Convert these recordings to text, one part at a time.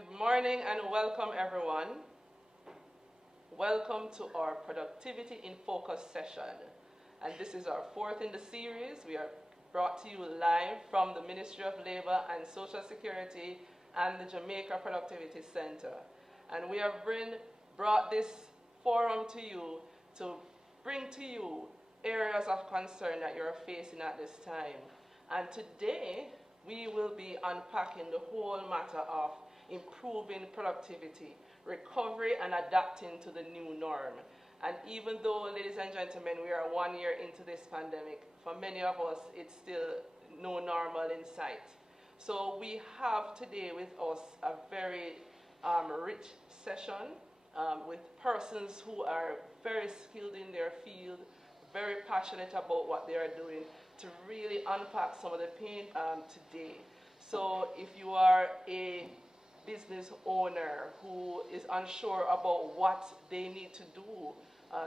Good morning and welcome everyone. Welcome to our Productivity in Focus session. And this is our fourth in the series. We are brought to you live from the Ministry of Labor and Social Security and the Jamaica Productivity Center. And we have brought this forum to you to bring to you areas of concern that you're facing at this time. And today, we will be unpacking the whole matter of improving productivity, recovery, and adapting to the new norm. And even though, ladies and gentlemen, we are 1 year into this pandemic, for many of us, it's still no normal in sight. So we have today with us a very rich session with persons who are very skilled in their field, very passionate about what they are doing, to really unpack some of the pain today. So if you are a business owner who is unsure about what they need to do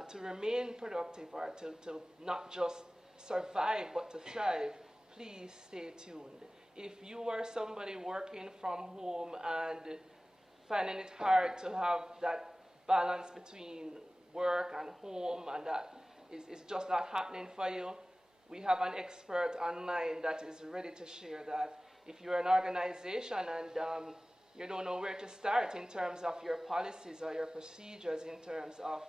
to remain productive or to not just survive but to thrive, please stay tuned. If you are somebody working from home and finding it hard to have that balance between work and home and that is just not happening for you, we have an expert online that is ready to share that. If you're an organization and you don't know where to start in terms of your policies or your procedures in terms of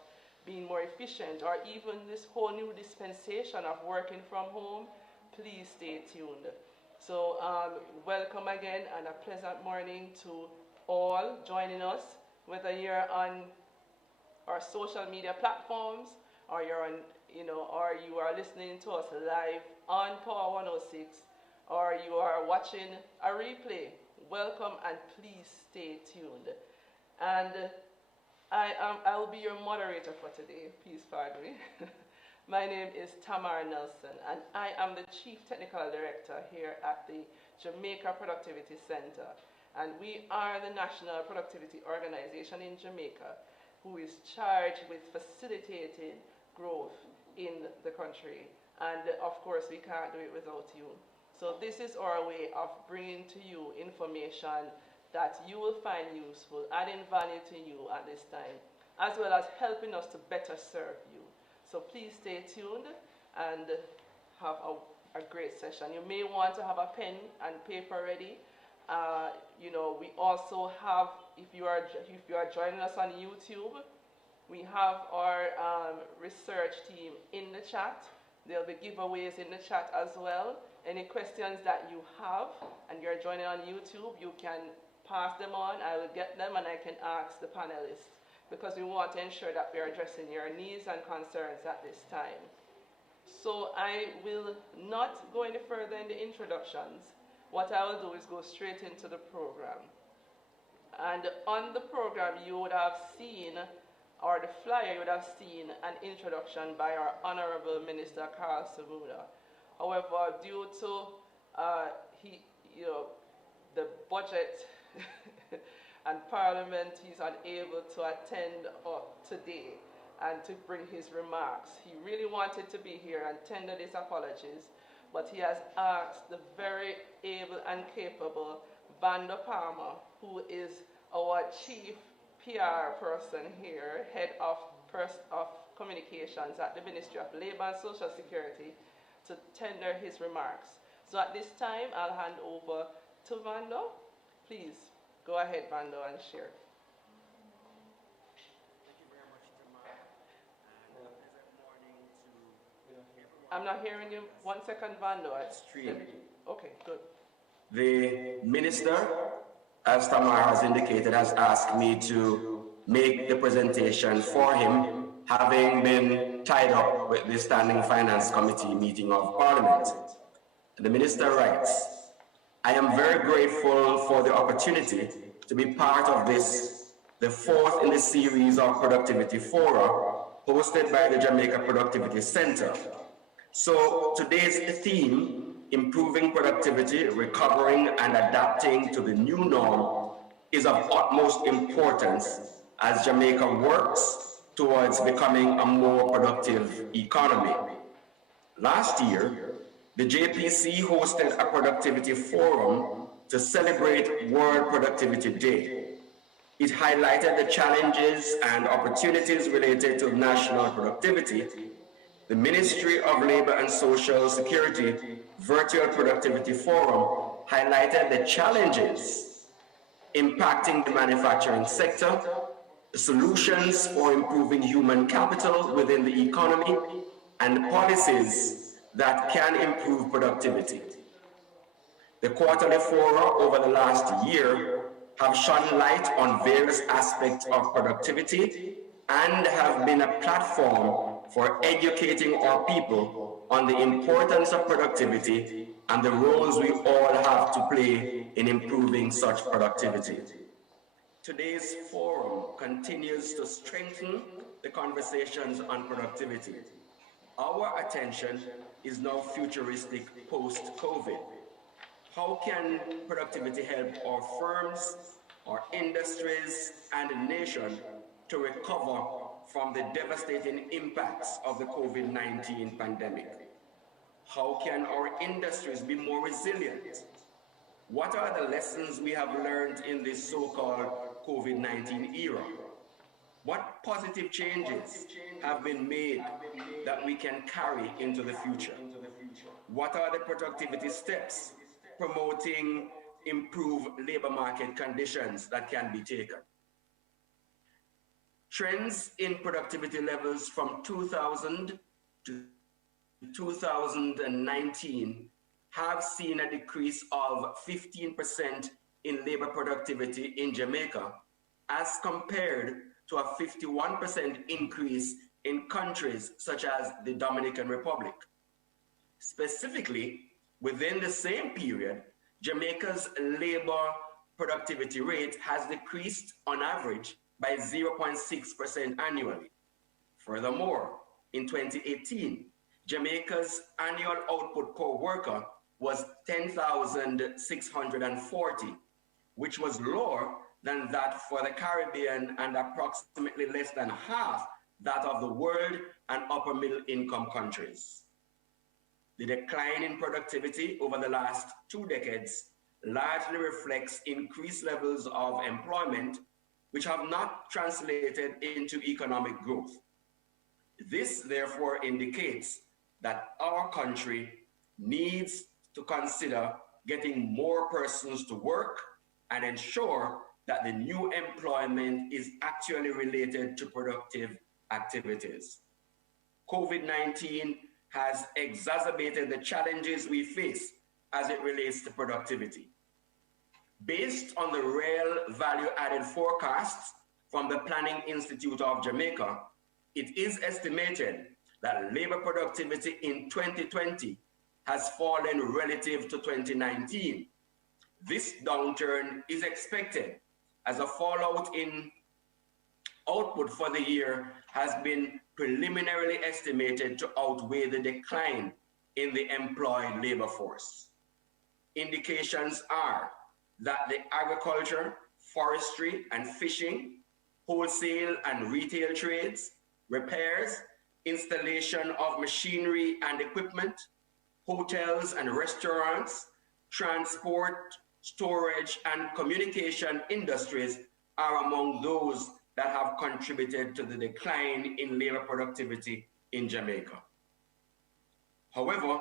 being more efficient, or even this whole new dispensation of working from home, please stay tuned. So welcome again and a pleasant morning to all joining us, whether you're on our social media platforms or you're on, or you are listening to us live on Power 106, or you are watching a replay. Welcome and please stay tuned. And I will be your moderator for today. Please pardon me. My name is Tamara Nelson, and I am the Chief Technical Director here at the Jamaica Productivity Center. And we are the national productivity organization in Jamaica who is charged with facilitating growth in the country. And of course, we can't do it without you. So this is our way of bringing to you information that you will find useful, adding value to you at this time, as well as helping us to better serve you. So please stay tuned and have a great session. You may want to have a pen and paper ready. We also have, if you are joining us on YouTube, we have our research team in the chat. There'll be giveaways in the chat as well. Any questions that you have and you're joining on YouTube, you can pass them on. I will get them and I can ask the panelists, because we want to ensure that we are addressing your needs and concerns at this time. So I will not go any further in the introductions. What I will do is go straight into the program. And on the program you would have seen, or the flyer you would have seen, an introduction by our Honorable Minister Carl Samuda. However, due to the budget and Parliament, he's unable to attend today and to bring his remarks. He really wanted to be here and tendered his apologies, but he has asked the very able and capable Vanda Palmer, who is our chief PR person here, head of communications at the Ministry of Labor and Social Security, to tender his remarks. So at this time, I'll hand over to Vanda. Please go ahead, Vanda, and share. Thank you very much, Tamara. And a pleasant morning to everyone. I'm not hearing you. 1 second, Vanda. Stream. Okay, good. The minister, as Tamara has indicated, has asked me to make the presentation for him, having been tied up with the Standing Finance Committee meeting of Parliament. The minister writes, I am very grateful for the opportunity to be part of this, the fourth in the series of productivity fora hosted by the Jamaica Productivity Center. So today's theme, improving productivity, recovering and adapting to the new norm, is of utmost importance as Jamaica works towards becoming a more productive economy. Last year, the JPC hosted a productivity forum to celebrate World Productivity Day. It highlighted the challenges and opportunities related to national productivity. The Ministry of Labor and Social Security Virtual Productivity Forum highlighted the challenges impacting the manufacturing sector, solutions for improving human capital within the economy, and policies that can improve productivity. The quarterly fora over the last year have shone light on various aspects of productivity and have been a platform for educating our people on the importance of productivity and the roles we all have to play in improving such productivity. Today's forum continues to strengthen the conversations on productivity. Our attention is now futuristic post-COVID. How can productivity help our firms, our industries, and the nation to recover from the devastating impacts of the COVID-19 pandemic? How can our industries be more resilient? What are the lessons we have learned in this so-called COVID-19 era? What positive changes have been made that we can carry into the future? What are the productivity steps promoting improved labor market conditions that can be taken? Trends in productivity levels from 2000 to 2019 have seen a decrease of 15% in labor productivity in Jamaica as compared to a 51% increase in countries such as the Dominican Republic. Specifically, within the same period, Jamaica's labor productivity rate has decreased on average by 0.6% annually. Furthermore, in 2018, Jamaica's annual output per worker was 10,640, which was lower than that for the Caribbean and approximately less than half that of the world and upper middle income countries. The decline in productivity over the last 2 decades largely reflects increased levels of employment, which have not translated into economic growth. This therefore indicates that our country needs to consider getting more persons to work and ensure that the new employment is actually related to productive activities. COVID-19 has exacerbated the challenges we face as it relates to productivity. Based on the real value-added forecasts from the Planning Institute of Jamaica, it is estimated that labor productivity in 2020 has fallen relative to 2019. This downturn is expected as a fallout in output for the year has been preliminarily estimated to outweigh the decline in the employed labor force. Indications are that the agriculture, forestry and fishing, wholesale and retail trades, repairs, installation of machinery and equipment, hotels and restaurants, transport, storage, and communication industries are among those that have contributed to the decline in labor productivity in Jamaica. However,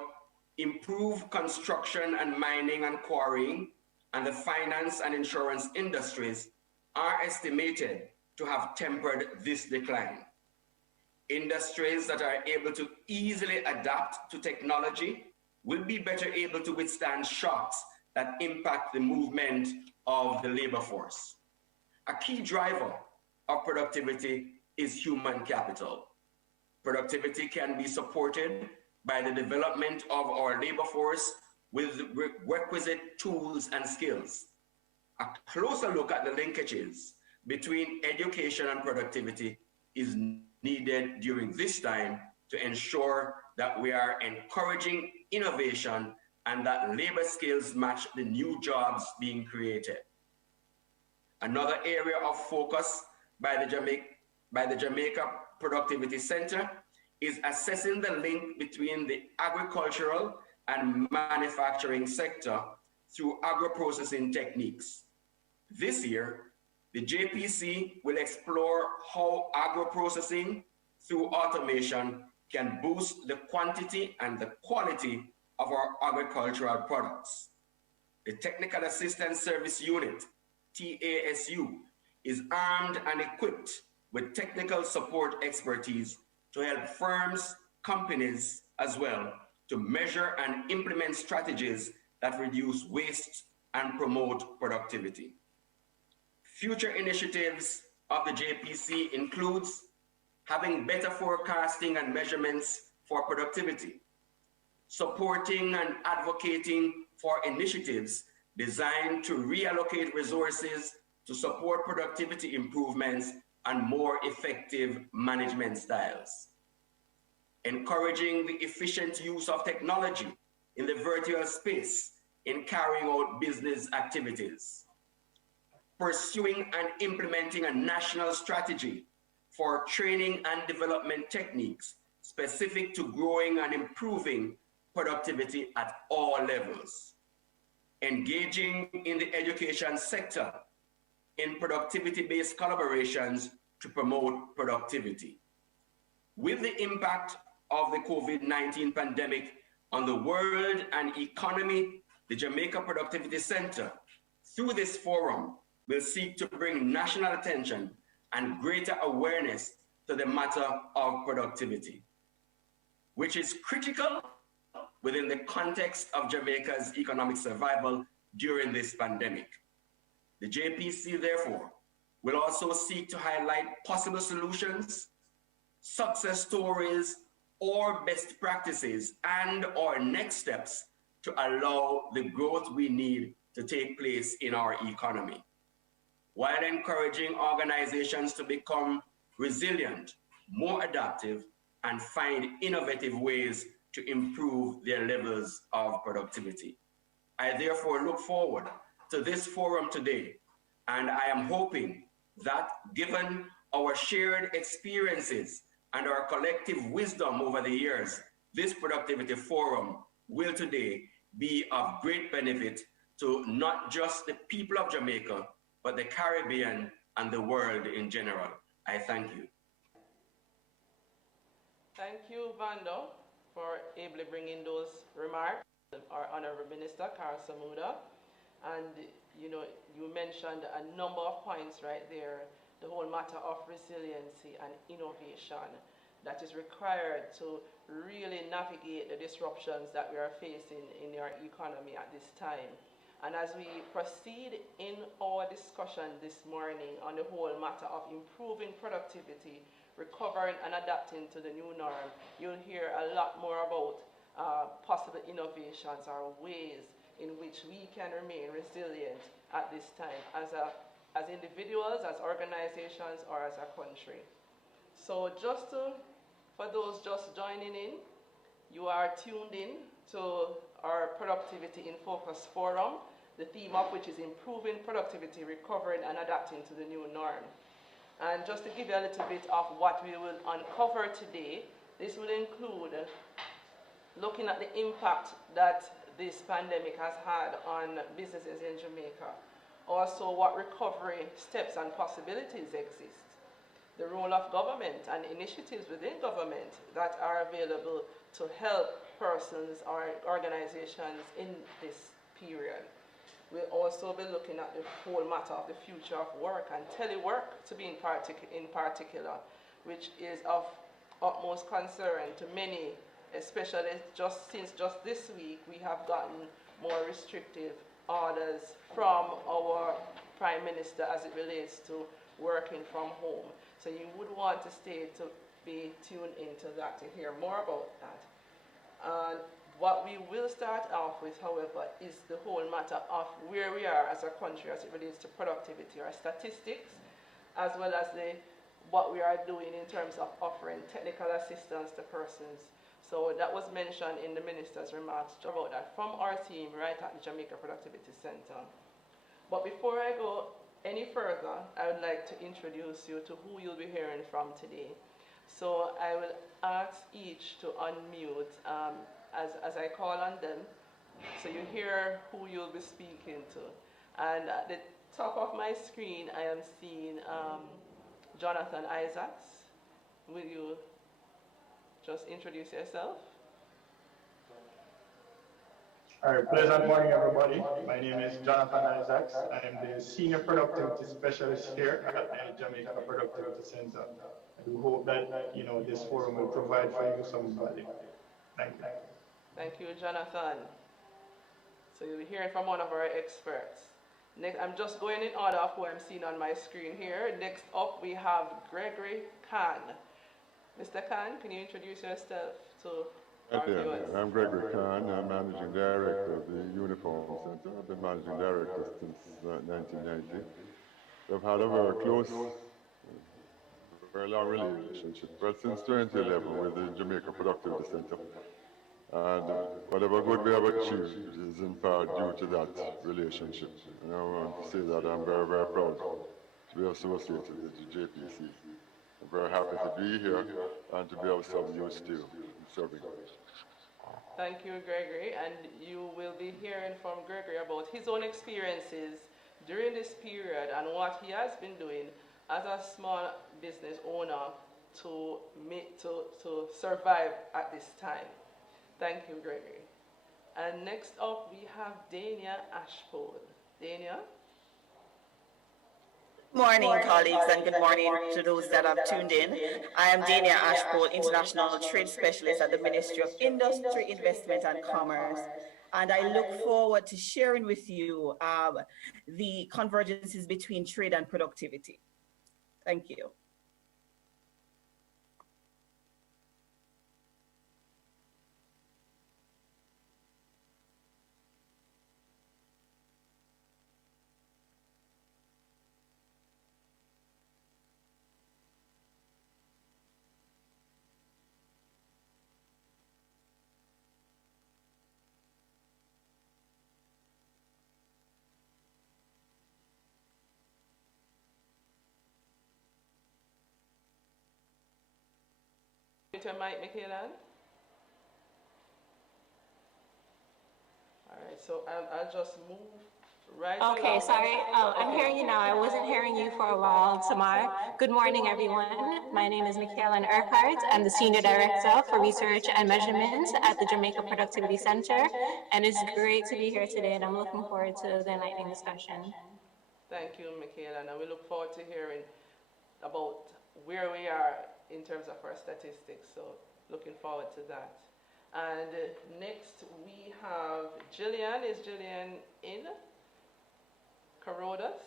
improved construction and mining and quarrying and the finance and insurance industries are estimated to have tempered this decline. Industries that are able to easily adapt to technology will be better able to withstand shocks that impact the movement of the labor force. A key driver of productivity is human capital. Productivity can be supported by the development of our labor force with requisite tools and skills. A closer look at the linkages between education and productivity is needed during this time to ensure that we are encouraging innovation and that labor skills match the new jobs being created. Another area of focus by the Jamaica Productivity Center is assessing the link between the agricultural and manufacturing sector through agro-processing techniques. This year, The JPC will explore how agro-processing through automation can boost the quantity and the quality of our agricultural products. The Technical Assistance Service Unit, TASU, is armed and equipped with technical support expertise to help firms, companies as well, to measure and implement strategies that reduce waste and promote productivity. Future initiatives of the JPC includes having better forecasting and measurements for productivity, supporting and advocating for initiatives designed to reallocate resources to support productivity improvements and more effective management styles, encouraging the efficient use of technology in the virtual space in carrying out business activities, pursuing and implementing a national strategy for training and development techniques specific to growing and improving productivity at all levels, engaging in the education sector in productivity-based collaborations to promote productivity. With the impact of the COVID-19 pandemic on the world and economy, the Jamaica Productivity Center, through this forum, will seek to bring national attention and greater awareness to the matter of productivity, which is critical within the context of Jamaica's economic survival during this pandemic. The JPC, therefore, will also seek to highlight possible solutions, success stories, or best practices and/or next steps to allow the growth we need to take place in our economy, while encouraging organizations to become resilient, more adaptive, and find innovative ways to improve their levels of productivity. I therefore look forward to this forum today, and I am hoping that given our shared experiences and our collective wisdom over the years, this productivity forum will today be of great benefit to not just the people of Jamaica, but the Caribbean and the world in general. I thank you. Thank you, Vando, for ably bringing those remarks. Our Honorable Minister, Carl Samuda, and you mentioned a number of points right there, the whole matter of resiliency and innovation that is required to really navigate the disruptions that we are facing in our economy at this time. And as we proceed in our discussion this morning on the whole matter of improving productivity, recovering and adapting to the new norm, you'll hear a lot more about possible innovations or ways in which we can remain resilient at this time as individuals, as organizations, or as a country. So for those just joining in, you are tuned in to our Productivity in Focus Forum, the theme of which is improving productivity, recovering and adapting to the new norm. And just to give you a little bit of what we will uncover today, this will include looking at the impact that this pandemic has had on businesses in Jamaica. Also, what recovery steps and possibilities exist. The role of government and initiatives within government that are available to help persons or organizations in this period. We'll also be looking at the whole matter of the future of work and telework to be in particular, which is of utmost concern to many, especially since just this week we have gotten more restrictive orders from our Prime Minister as it relates to working from home. So you would want to be tuned into that to hear more about that. What we will start off with, however, is the whole matter of where we are as a country as it relates to productivity or statistics, as well as what we are doing in terms of offering technical assistance to persons. So that was mentioned in the Minister's remarks about that from our team right at the Jamaica Productivity Center. But before I go any further, I would like to introduce you to who you'll be hearing from today. So I will ask each to unmute as I call on them, so you hear who you'll be speaking to. And the top of my screen, I am seeing Jonathan Isaacs. Will you just introduce yourself? All right, pleasant morning, everybody. My name is Jonathan Isaacs. I am the Senior Productivity Specialist here at the Jamaica Productivity Center. I do hope that, this forum will provide for you some value. Thank you. Thank you, Jonathan. So you'll be hearing from one of our experts. Next, I'm just going in order of who I'm seeing on my screen here. Next up, we have Gregory Khan. Mr. Khan, can you introduce yourself to our viewers? I'm Gregory Khan. I'm Managing Director of the Uniform Center. I've been Managing Director since 1990. I've had a very close, very long relationship, well, since 2011 with the Jamaica Productivity Center. And whatever good we have achieved is in part due to that relationship. And I want to say that I'm very, very proud to be associated with the JPC. I'm very happy to be here and to be of some use to you in serving. Thank you, Gregory. And you will be hearing from Gregory about his own experiences during this period and what he has been doing as a small business owner to survive at this time. Thank you, Gregory. And next up, we have Dania Ashford. Dania? Good morning, colleagues, and good morning to those that have tuned in. I am Dania Ashford, International Trade Specialist at the Ministry of Industry, Investment and Commerce. And I look forward to sharing with you the convergences between trade and productivity. Thank you. Your mic, Michaela. All right, so I'll just move right Okay, along. sorry. I'm hearing you now. I wasn't hearing you for a while, Tamar. Good morning, everyone. My name is Michaela Urquhart. I'm the Senior Director for Research and Measurement at the Jamaica Productivity Center. And it's great to be here today, and I'm looking forward to the enlightening discussion. Thank you, Michaela. And we look forward to hearing about where we are in terms of our statistics, so looking forward to that. And next we have Jillian. Is Jillian in? Carrodus?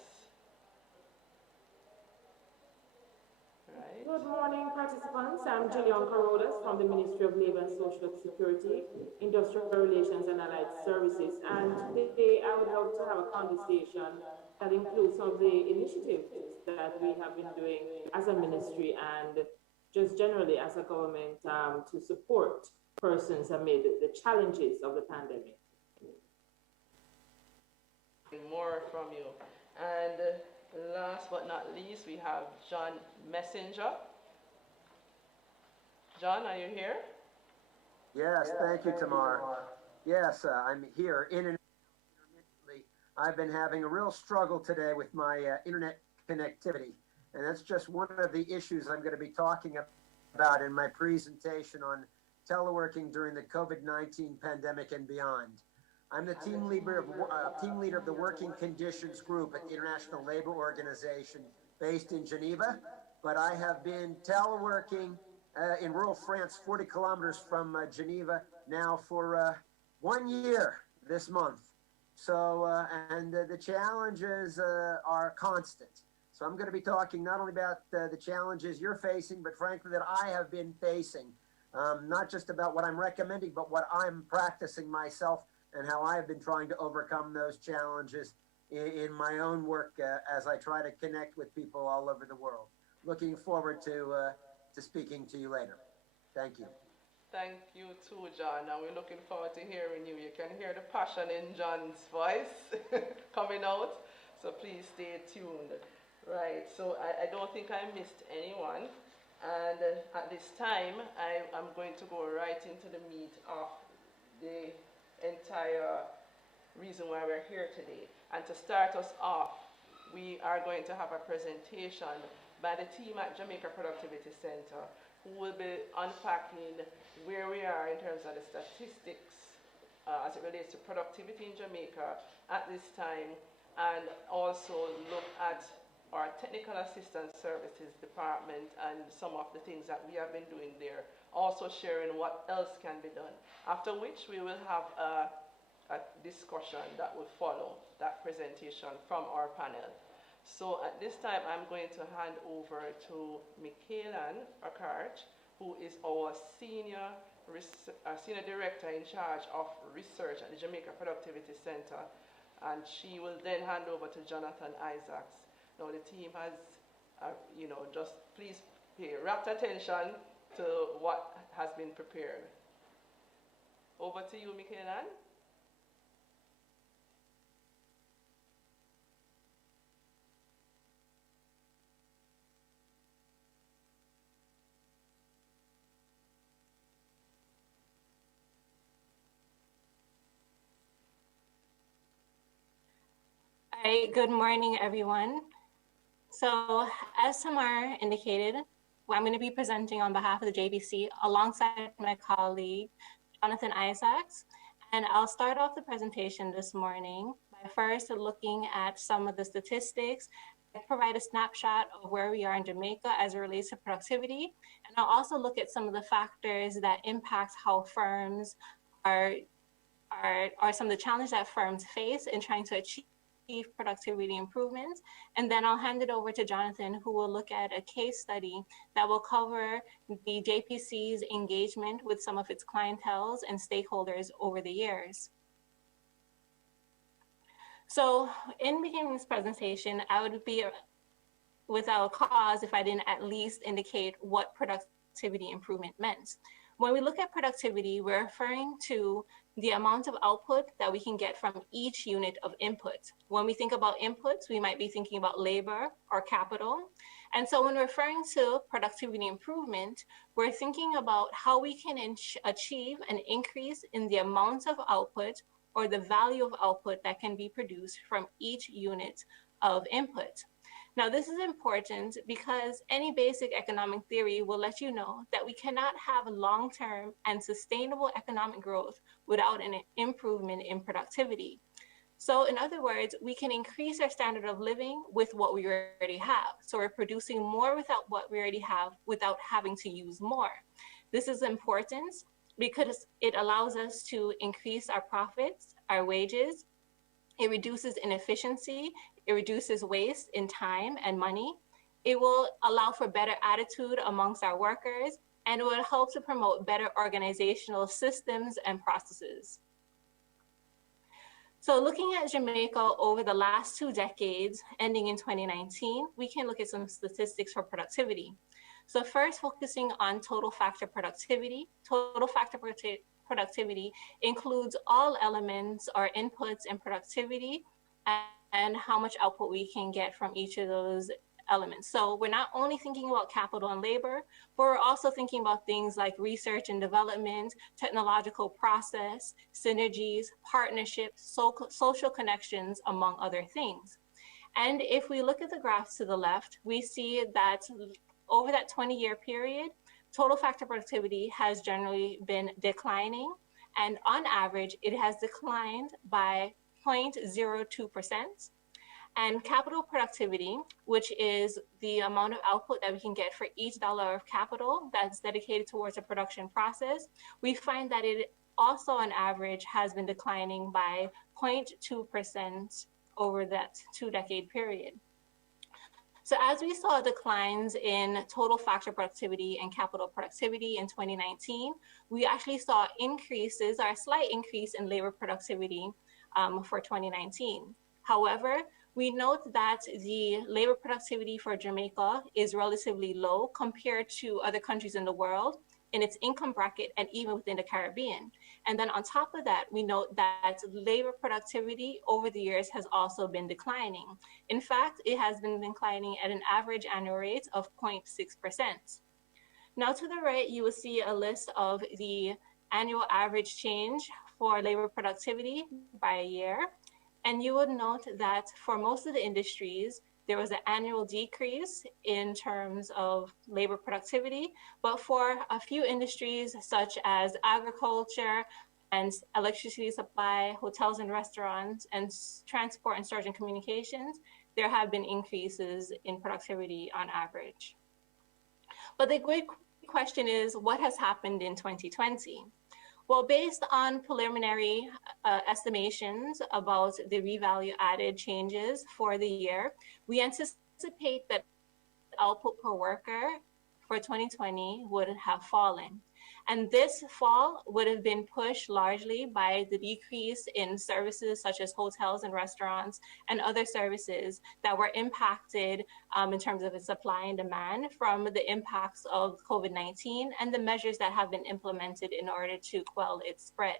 Right. Good morning, participants. I'm Jillian Carrodus from the Ministry of Labour and Social Security, Industrial Relations and Allied Services. And today I would love to have a conversation that includes some of the initiatives that we have been doing as a ministry and just generally as a government to support persons amid the challenges of the pandemic. More from you. And last but not least, we have John Messenger. John, are you here? Yes, thank you, Tamar. Yes, I'm here in and out intermittently. I've been having a real struggle today with my internet connectivity. And that's just one of the issues I'm going to be talking about in my presentation on teleworking during the COVID-19 pandemic and beyond. I'm the team leader of the Working Conditions Group at the International Labor Organization based in Geneva, but I have been teleworking in rural France, 40 kilometers from Geneva now for 1 year this month. So, and the challenges are constant. So I'm going to be talking not only about the challenges you're facing, but frankly that I have been facing, not just about what I'm recommending, but what I'm practicing myself and how I've been trying to overcome those challenges in my own work as I try to connect with people all over the world. Looking forward to speaking to you later. Thank you. Thank you too, John. And we're looking forward to hearing you. You can hear the passion in John's voice coming out. So please stay tuned. Right, so I don't think I missed anyone. And at this time, I'm going to go right into the meat of the entire reason why we're here today. And to start us off, we are going to have a presentation by the team at Jamaica Productivity Center, who will be unpacking where we are in terms of the statistics as it relates to productivity in Jamaica at this time, and also look at our technical assistance services department and some of the things that we have been doing there, also sharing what else can be done. After which we will have a discussion that will follow that presentation from our panel. So at this time, I'm going to hand over to Michaelan Akart, who is our senior director in charge of research at the Jamaica Productivity Center, and she will then hand over to Jonathan Isaacs. Now the team has, just please pay rapt attention to what has been prepared. Over to you, Michaelan. Hi, good morning, everyone. So as Tamar indicated, I'm going to be presenting on behalf of the JPC alongside my colleague, Jonathan Isaacs. And I'll start off the presentation this morning by first looking at some of the statistics, provide a snapshot of where we are in Jamaica as it relates to productivity. And I'll also look at some of the factors that impact how firms are some of the challenges that firms face in trying to achieve productivity improvements. And then I'll hand it over to Jonathan, who will look at a case study that will cover the JPC's engagement with some of its clienteles and stakeholders over the years. So in beginning this presentation, I would be without cause if I didn't at least indicate what productivity improvement meant. When we look at productivity, we're referring to the amount of output that we can get from each unit of input. When we think about inputs, we might be thinking about labor or capital. And so when referring to productivity improvement, we're thinking about how we can achieve an increase in the amount of output or the value of output that can be produced from each unit of input. Now, this is important because any basic economic theory will let you know that we cannot have long-term and sustainable economic growth without an improvement in productivity. So in other words, we can increase our standard of living with what we already have. So we're producing more without what we already have without having to use more. This is important because it allows us to increase our profits, our wages. It reduces inefficiency. It reduces waste in time and money. It will allow for better attitude amongst our workers, and it will help to promote better organizational systems and processes. So looking at Jamaica over the last 2 decades, ending in 2019, we can look at some statistics for productivity. So first, focusing on total factor productivity. Total factor productivity includes all elements or inputs in productivity and how much output we can get from each of those elements. So we're not only thinking about capital and labor, but we're also thinking about things like research and development, technological process, synergies, partnerships, social connections, among other things. And if we look at the graphs to the left, we see that over that 20-year period, total factor productivity has generally been declining. And on average, it has declined by 0.02%. And capital productivity, which is the amount of output that we can get for each dollar of capital that's dedicated towards a production process, we find that it also on average has been declining by 0.2% over that 2-decade period. So as we saw declines in total factor productivity and capital productivity in 2019, we actually saw increases, or a slight increase in labor productivity for 2019. However, we note that the labor productivity for Jamaica is relatively low compared to other countries in the world in its income bracket and even within the Caribbean. And then on top of that, we note that labor productivity over the years has also been declining. In fact, it has been declining at an average annual rate of 0.6%. Now to the right, you will see a list of the annual average change for labor productivity by a year. And you would note that for most of the industries, there was an annual decrease in terms of labor productivity, but for a few industries such as agriculture and electricity supply, hotels and restaurants, and transport and storage and communications, there have been increases in productivity on average. But the great question is, what has happened in 2020? Well, based on preliminary estimations about the revalue added changes for the year, we anticipate that output per worker for 2020 would have fallen. And this fall would have been pushed largely by the decrease in services such as hotels and restaurants and other services that were impacted in terms of its supply and demand from the impacts of COVID-19 and the measures that have been implemented in order to quell its spread.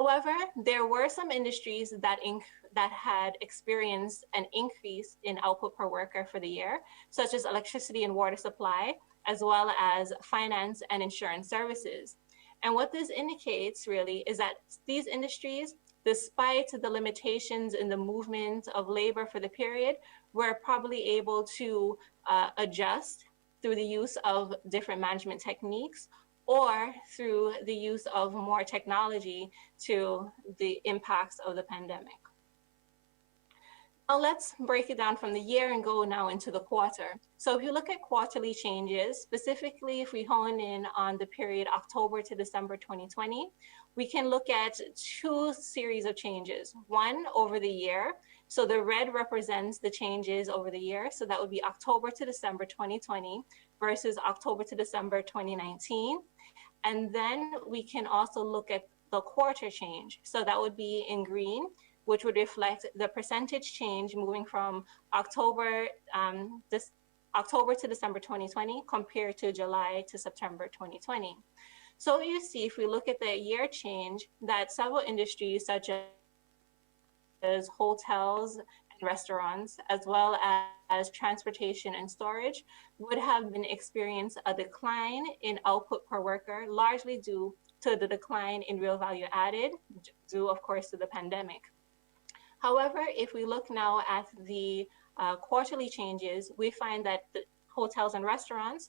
However, there were some industries that had experienced an increase in output per worker for the year, such as electricity and water supply, as well as finance and insurance services. And what this indicates really is that these industries, despite the limitations in the movement of labor for the period, were probably able to adjust through the use of different management techniques or through the use of more technology to the impacts of the pandemic. Now let's break it down from the year and go now into the quarter. So if you look at quarterly changes, specifically if we hone in on the period October to December 2020, we can look at two series of changes. One over the year. So the red represents the changes over the year. So that would be October to December 2020 versus October to December 2019. And then we can also look at the quarter change. So that would be in green, which would reflect the percentage change moving from October to December 2020 compared to July to September 2020. So you see, if we look at the year change, that several industries such as hotels and restaurants, as well as transportation and storage, would have been experienced a decline in output per worker, largely due to the decline in real value added, due of course to the pandemic. However, if we look now at the quarterly changes, we find that the hotels and restaurants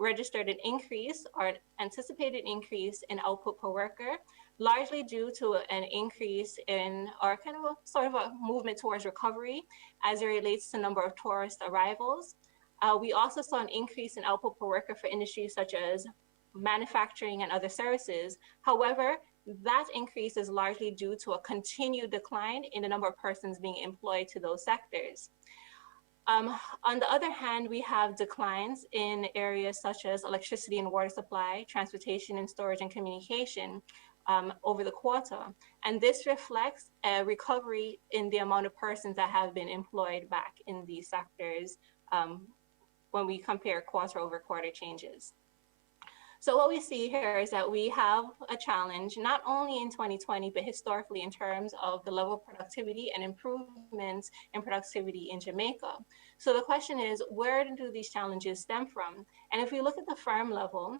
registered an increase or anticipated increase in output per worker, largely due to an increase in, or kind of a sort of a movement towards recovery as it relates to number of tourist arrivals. We also saw an increase in output per worker for industries such as manufacturing and other services. However, that increase is largely due to a continued decline in the number of persons being employed to those sectors. On the other hand, we have declines in areas such as electricity and water supply, transportation and storage and communication over the quarter. And this reflects a recovery in the amount of persons that have been employed back in these sectors when we compare quarter over quarter changes. So what we see here is that we have a challenge, not only in 2020, but historically in terms of the level of productivity and improvements in productivity in Jamaica. So the question is, where do these challenges stem from? And if we look at the firm level,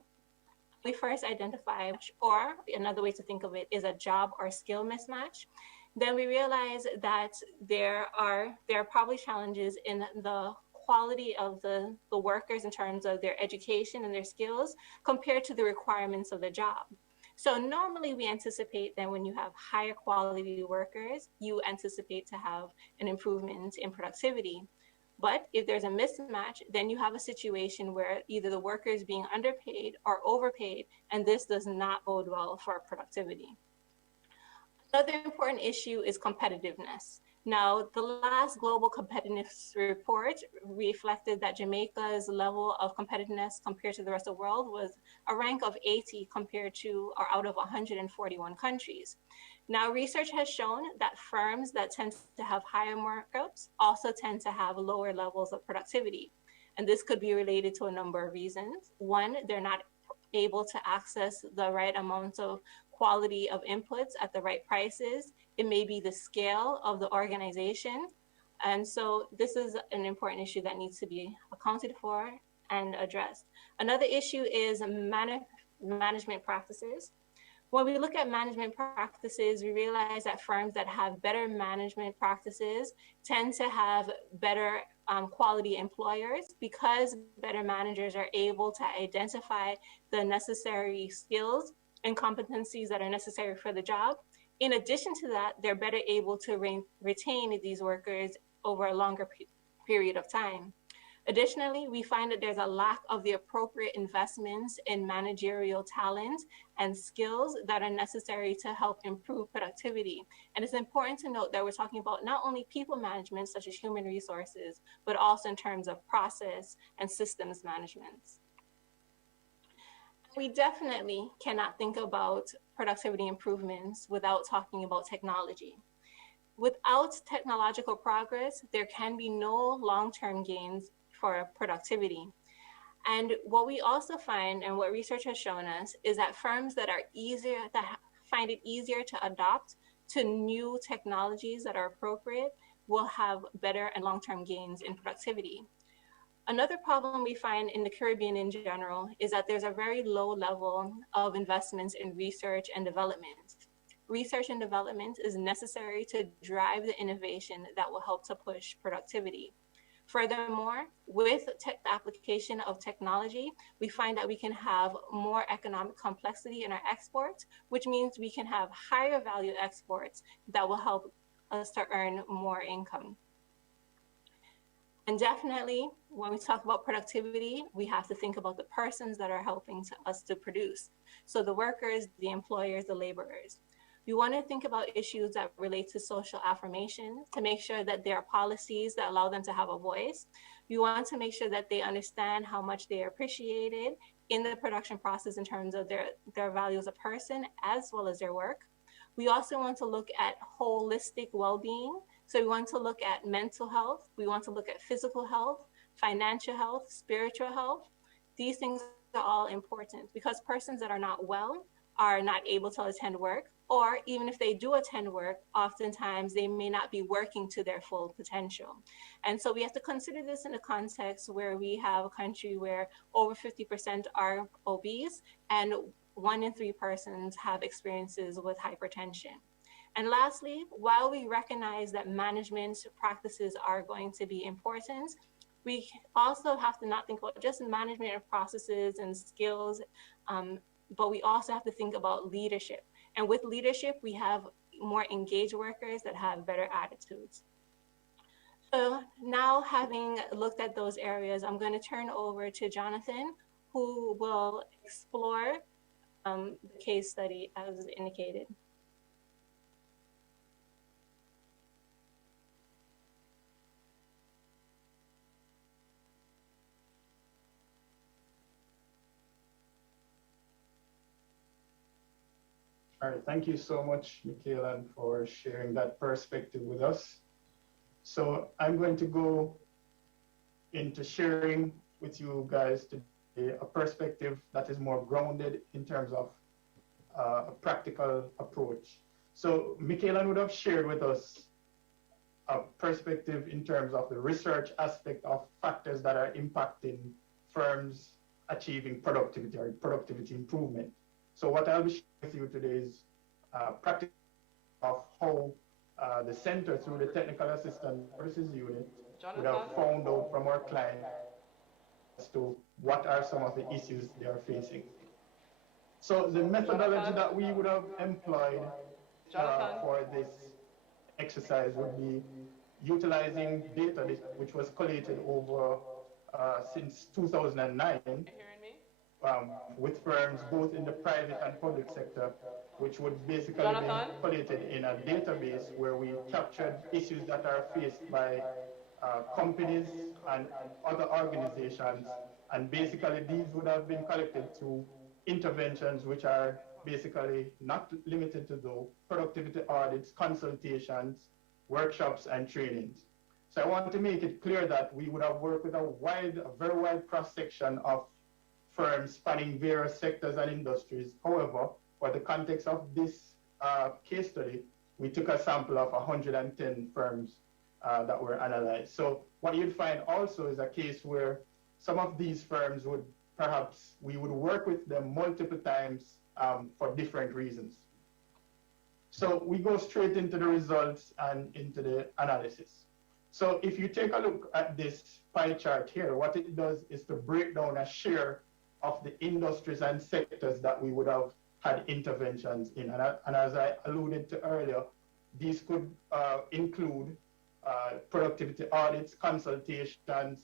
we first identify, or another way to think of it is a job or skill mismatch. Then we realize that there are probably challenges in the quality of the workers in terms of their education and their skills compared to the requirements of the job. So normally we anticipate that when you have higher quality workers, you anticipate to have an improvement in productivity. But if there's a mismatch, then you have a situation where either the worker is being underpaid or overpaid, and this does not bode well for productivity. Another important issue is competitiveness. Now, the last global competitiveness report reflected that Jamaica's level of competitiveness compared to the rest of the world was a rank of 80 compared to, or out of 141 countries. Now, research has shown that firms that tend to have higher markups also tend to have lower levels of productivity. And this could be related to a number of reasons. One, they're not able to access the right amounts of quality of inputs at the right prices. It may be the scale of the organization. And so this is an important issue that needs to be accounted for and addressed. Another issue is management practices. When we look at management practices, we realize that firms that have better management practices tend to have better quality employers, because better managers are able to identify the necessary skills and competencies that are necessary for the job. In addition to that, they're better able to retain these workers over a longer period of time. Additionally, we find that there's a lack of the appropriate investments in managerial talent and skills that are necessary to help improve productivity. And it's important to note that we're talking about not only people management, such as human resources, but also in terms of process and systems management. We definitely cannot think about productivity improvements without talking about technology. Without technological progress, there can be no long-term gains for productivity. And what we also find, and what research has shown us, is that firms that find it easier to adopt to new technologies that are appropriate will have better and long-term gains in productivity. Another problem we find in the Caribbean in general is that there's a very low level of investments in research and development. Research and development is necessary to drive the innovation that will help to push productivity. Furthermore, with the application of technology, we find that we can have more economic complexity in our exports, which means we can have higher value exports that will help us to earn more income. And definitely, when we talk about productivity, we have to think about the persons that are helping us to produce. So the workers, the employers, the laborers. We want to think about issues that relate to social affirmation to make sure that there are policies that allow them to have a voice. We want to make sure that they understand how much they are appreciated in the production process in terms of their value as a person, as well as their work. We also want to look at holistic well-being. So we want to look at mental health. We want to look at physical health, financial health, spiritual health. These things are all important because persons that are not well are not able to attend work, or even if they do attend work, oftentimes they may not be working to their full potential. And so we have to consider this in a context where we have a country where over 50% are obese and 1 in 3 persons have experiences with hypertension. And lastly, while we recognize that management practices are going to be important, we also have to not think about just management of processes and skills, but we also have to think about leadership. And with leadership, we have more engaged workers that have better attitudes. So now, having looked at those areas, I'm going to turn over to Jonathan, who will explore the case study as indicated. All right, thank you so much, Michaela, for sharing that perspective with us. So I'm going to go into sharing with you guys today a perspective that is more grounded in terms of a practical approach. So Michaela would have shared with us a perspective in terms of the research aspect of factors that are impacting firms achieving productivity or productivity improvement. So what I'll be sharing with you today is practice of how the center, through the technical assistance services unit, would have found out from our client as to what are some of the issues they are facing. So the methodology that we would have employed for this exercise would be utilizing data which was collated over since 2009 with firms both in the private and public sector, which would basically be collated in a database where we captured issues that are faced by companies and other organizations. And basically these would have been collected through interventions which are basically not limited to the productivity audits, consultations, workshops, and trainings. So I want to make it clear that we would have worked with a very wide cross-section of firms spanning various sectors and industries. However, for the context of this case study, we took a sample of 110 firms that were analyzed. So what you'd find also is a case where some of these firms would perhaps, we would work with them multiple times for different reasons. So we go straight into the results and into the analysis. So if you take a look at this pie chart here, what it does is to break down a share of the industries and sectors that we would have had interventions in. And as I alluded to earlier, these could include productivity audits, consultations,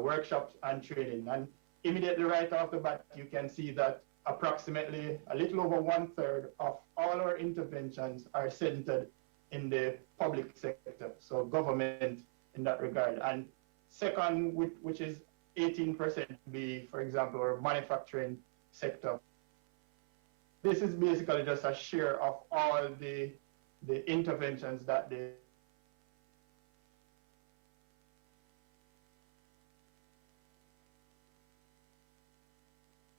workshops, and training. And immediately right off the bat, you can see that approximately a little over 1/3 of all our interventions are centered in the public sector, so government in that regard. And second, which is 18%, be, for example, our manufacturing sector. This is basically just a share of all the interventions that the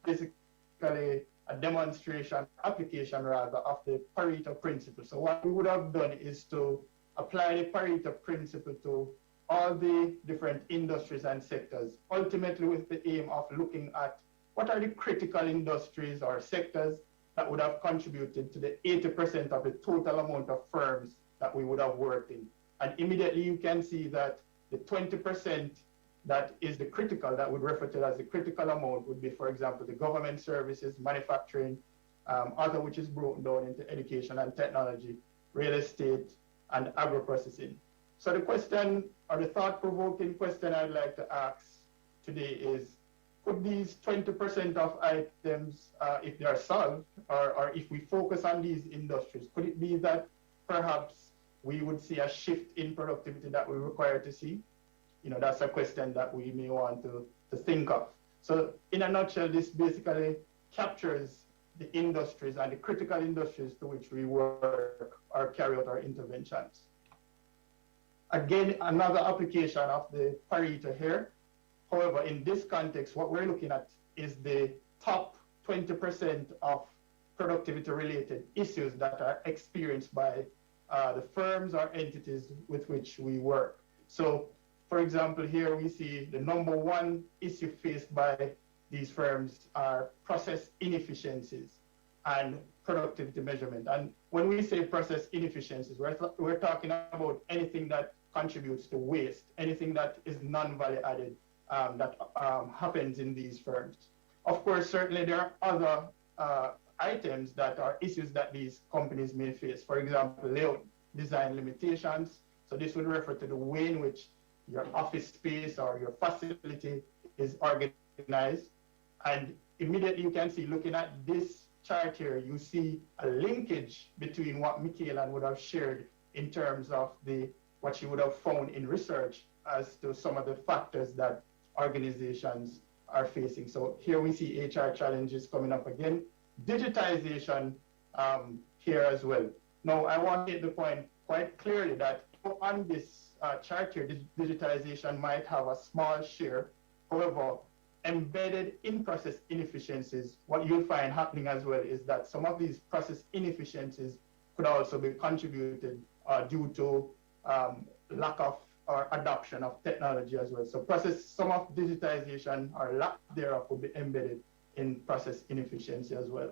basically a demonstration, application rather, of the Pareto principle. So what we would have done is to apply the Pareto principle to all the different industries and sectors, ultimately with the aim of looking at what are the critical industries or sectors that would have contributed to the 80% of the total amount of firms that we would have worked in. And immediately you can see that the 20% that is the critical, that would refer to as the critical amount, would be, for example, the government services, manufacturing, other which is broken down into education and technology, real estate, and agro-processing. So the question, or the thought-provoking question I'd like to ask today is, could these 20% of items, if they are solved, or if we focus on these industries, could it be that perhaps we would see a shift in productivity that we require to see? You know, that's a question that we may want to think of. So in a nutshell, this basically captures the industries and the critical industries to which we work or carry out our interventions. Again, another application of the Pareto here. However, in this context, what we're looking at is the top 20% of productivity-related issues that are experienced by the firms or entities with which we work. So, for example, here we see the number one issue faced by these firms are process inefficiencies and productivity measurement. And when we say process inefficiencies, we're talking about anything that contributes to waste, anything that is non-value added that happens in these firms. Of course, certainly there are other items that are issues that these companies may face. For example, layout design limitations. So this would refer to the way in which your office space or your facility is organized. And immediately you can see, looking at this chart here, you see a linkage between what Michaela would have shared in terms of what she would have found in research as to some of the factors that organizations are facing. So here we see HR challenges coming up again. Digitization here as well. Now, I want to make the point quite clearly that on this chart here, digitization might have a small share. However, embedded in process inefficiencies, what you'll find happening as well is that some of these process inefficiencies could also be contributed due to lack of or adoption of technology as well. So some of digitization or lack thereof will be embedded in process inefficiency as well.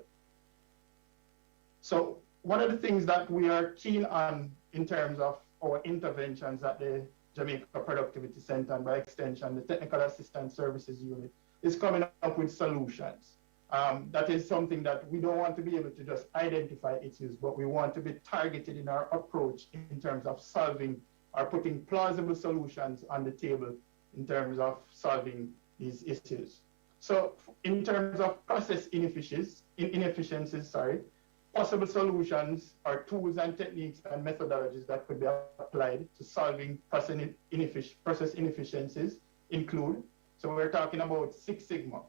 So one of the things that we are keen on in terms of our interventions at the Jamaica Productivity Center, and by extension, the Technical Assistance Services Unit, is coming up with solutions. That is something that we don't want to be able to just identify issues, but we want to be targeted in our approach in terms of solving or putting plausible solutions on the table in terms of solving these issues. So in terms of process inefficiencies, possible solutions are tools and techniques and methodologies that could be applied to solving process inefficiencies include, so we're talking about Six Sigma.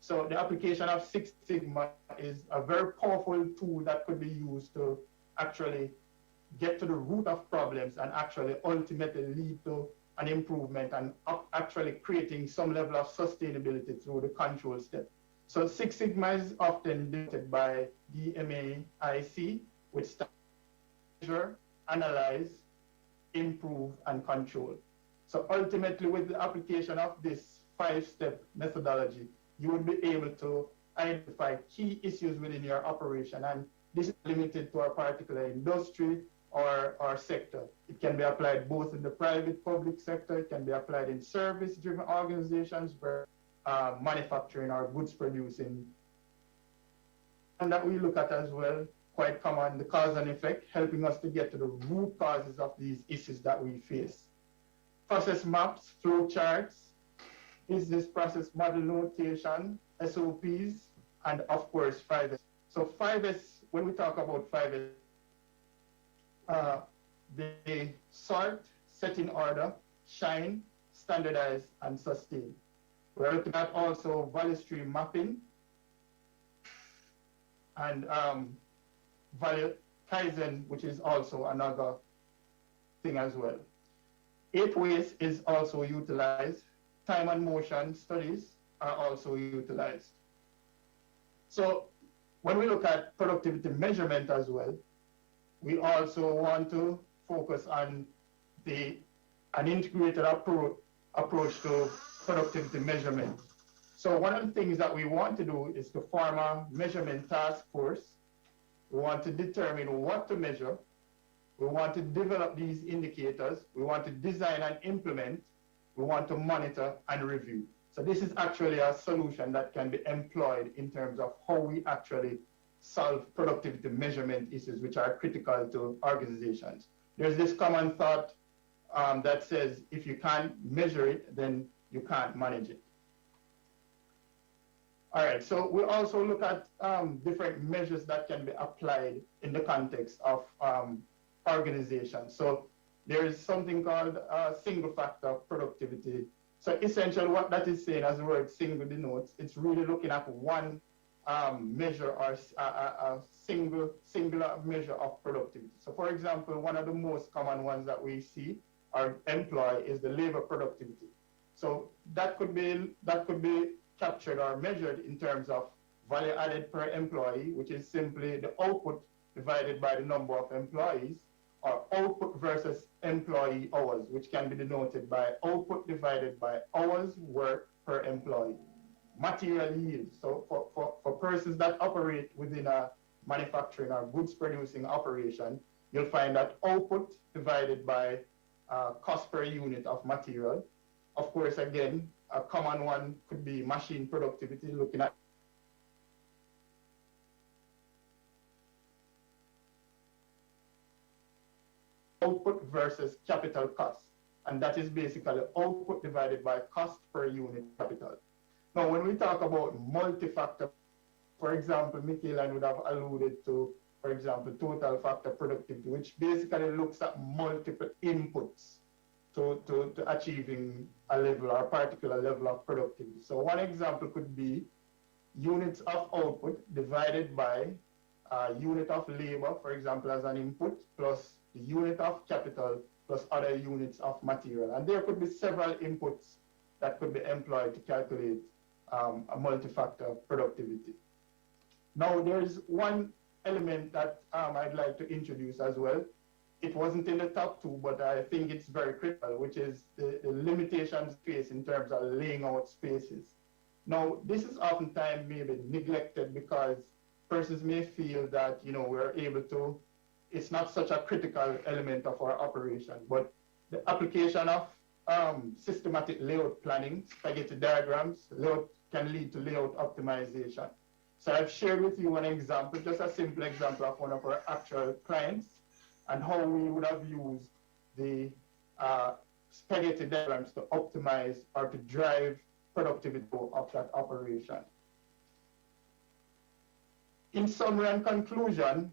So the application of Six Sigma is a very powerful tool that could be used to actually get to the root of problems and actually ultimately lead to an improvement and actually creating some level of sustainability through the control step. So Six Sigma is often denoted by DMAIC, which stands for measure, analyze, improve, and control. So ultimately, with the application of this 5-step methodology, you would be able to identify key issues within your operation. And this is limited to a particular industry or sector. It can be applied both in the private, public sector. It can be applied in service-driven organizations where manufacturing or goods producing. And that we look at as well, quite common, the cause and effect, helping us to get to the root causes of these issues that we face. Process maps, flow charts, business process model notation, SOPs, and of course 5S. So 5S, when we talk about 5S, they sort, set in order, shine, standardize, and sustain. We're looking at also value stream mapping and value Kaizen, which is also another thing as well. 8 ways is also utilized. Time and motion studies are also utilized. So when we look at productivity measurement as well, we also want to focus on an integrated approach to productivity measurement. So one of the things that we want to do is to form a measurement task force. We want to determine what to measure. We want to develop these indicators. We want to design and implement. We want to monitor and review. So this is actually a solution that can be employed in terms of how we actually solve productivity measurement issues which are critical to organizations. There's this common thought that says if you can't measure it, then you can't manage it. All right, so we'll also look at different measures that can be applied in the context of organizations. So there is something called single factor productivity. So essentially what that is saying, as the word single denotes, it's really looking at one measure or a singular measure of productivity. So for example, one of the most common ones that we see or employ is the labor productivity. So that could be captured or measured in terms of value added per employee, which is simply the output divided by the number of employees, or output versus employee hours, which can be denoted by output divided by hours worked per employee. Material yield, so for persons that operate within a manufacturing or goods producing operation, you'll find that output divided by cost per unit of material. Of course, again, a common one could be machine productivity, looking at output versus capital cost. And that is basically output divided by cost per unit capital. Now, when we talk about multi-factor, for example, Michaela would have alluded to, for example, total factor productivity, which basically looks at multiple inputs to achieving a level or a particular level of productivity. So one example could be units of output divided by unit of labor, for example, as an input, plus the unit of capital, plus other units of material. And there could be several inputs that could be employed to calculate a multi-factor productivity. Now, there's one element that I'd like to introduce as well. It wasn't in the top two, but I think it's very critical, which is the limitations faced in terms of laying out spaces. Now, this is oftentimes maybe neglected because persons may feel that, we're able to, it's not such a critical element of our operation, but the application of systematic layout planning, spaghetti diagrams, can lead to layout optimization. So I've shared with you an example, just a simple example of one of our actual clients and how we would have used the spaghetti diagrams to optimize or to drive productivity of that operation. In summary and conclusion,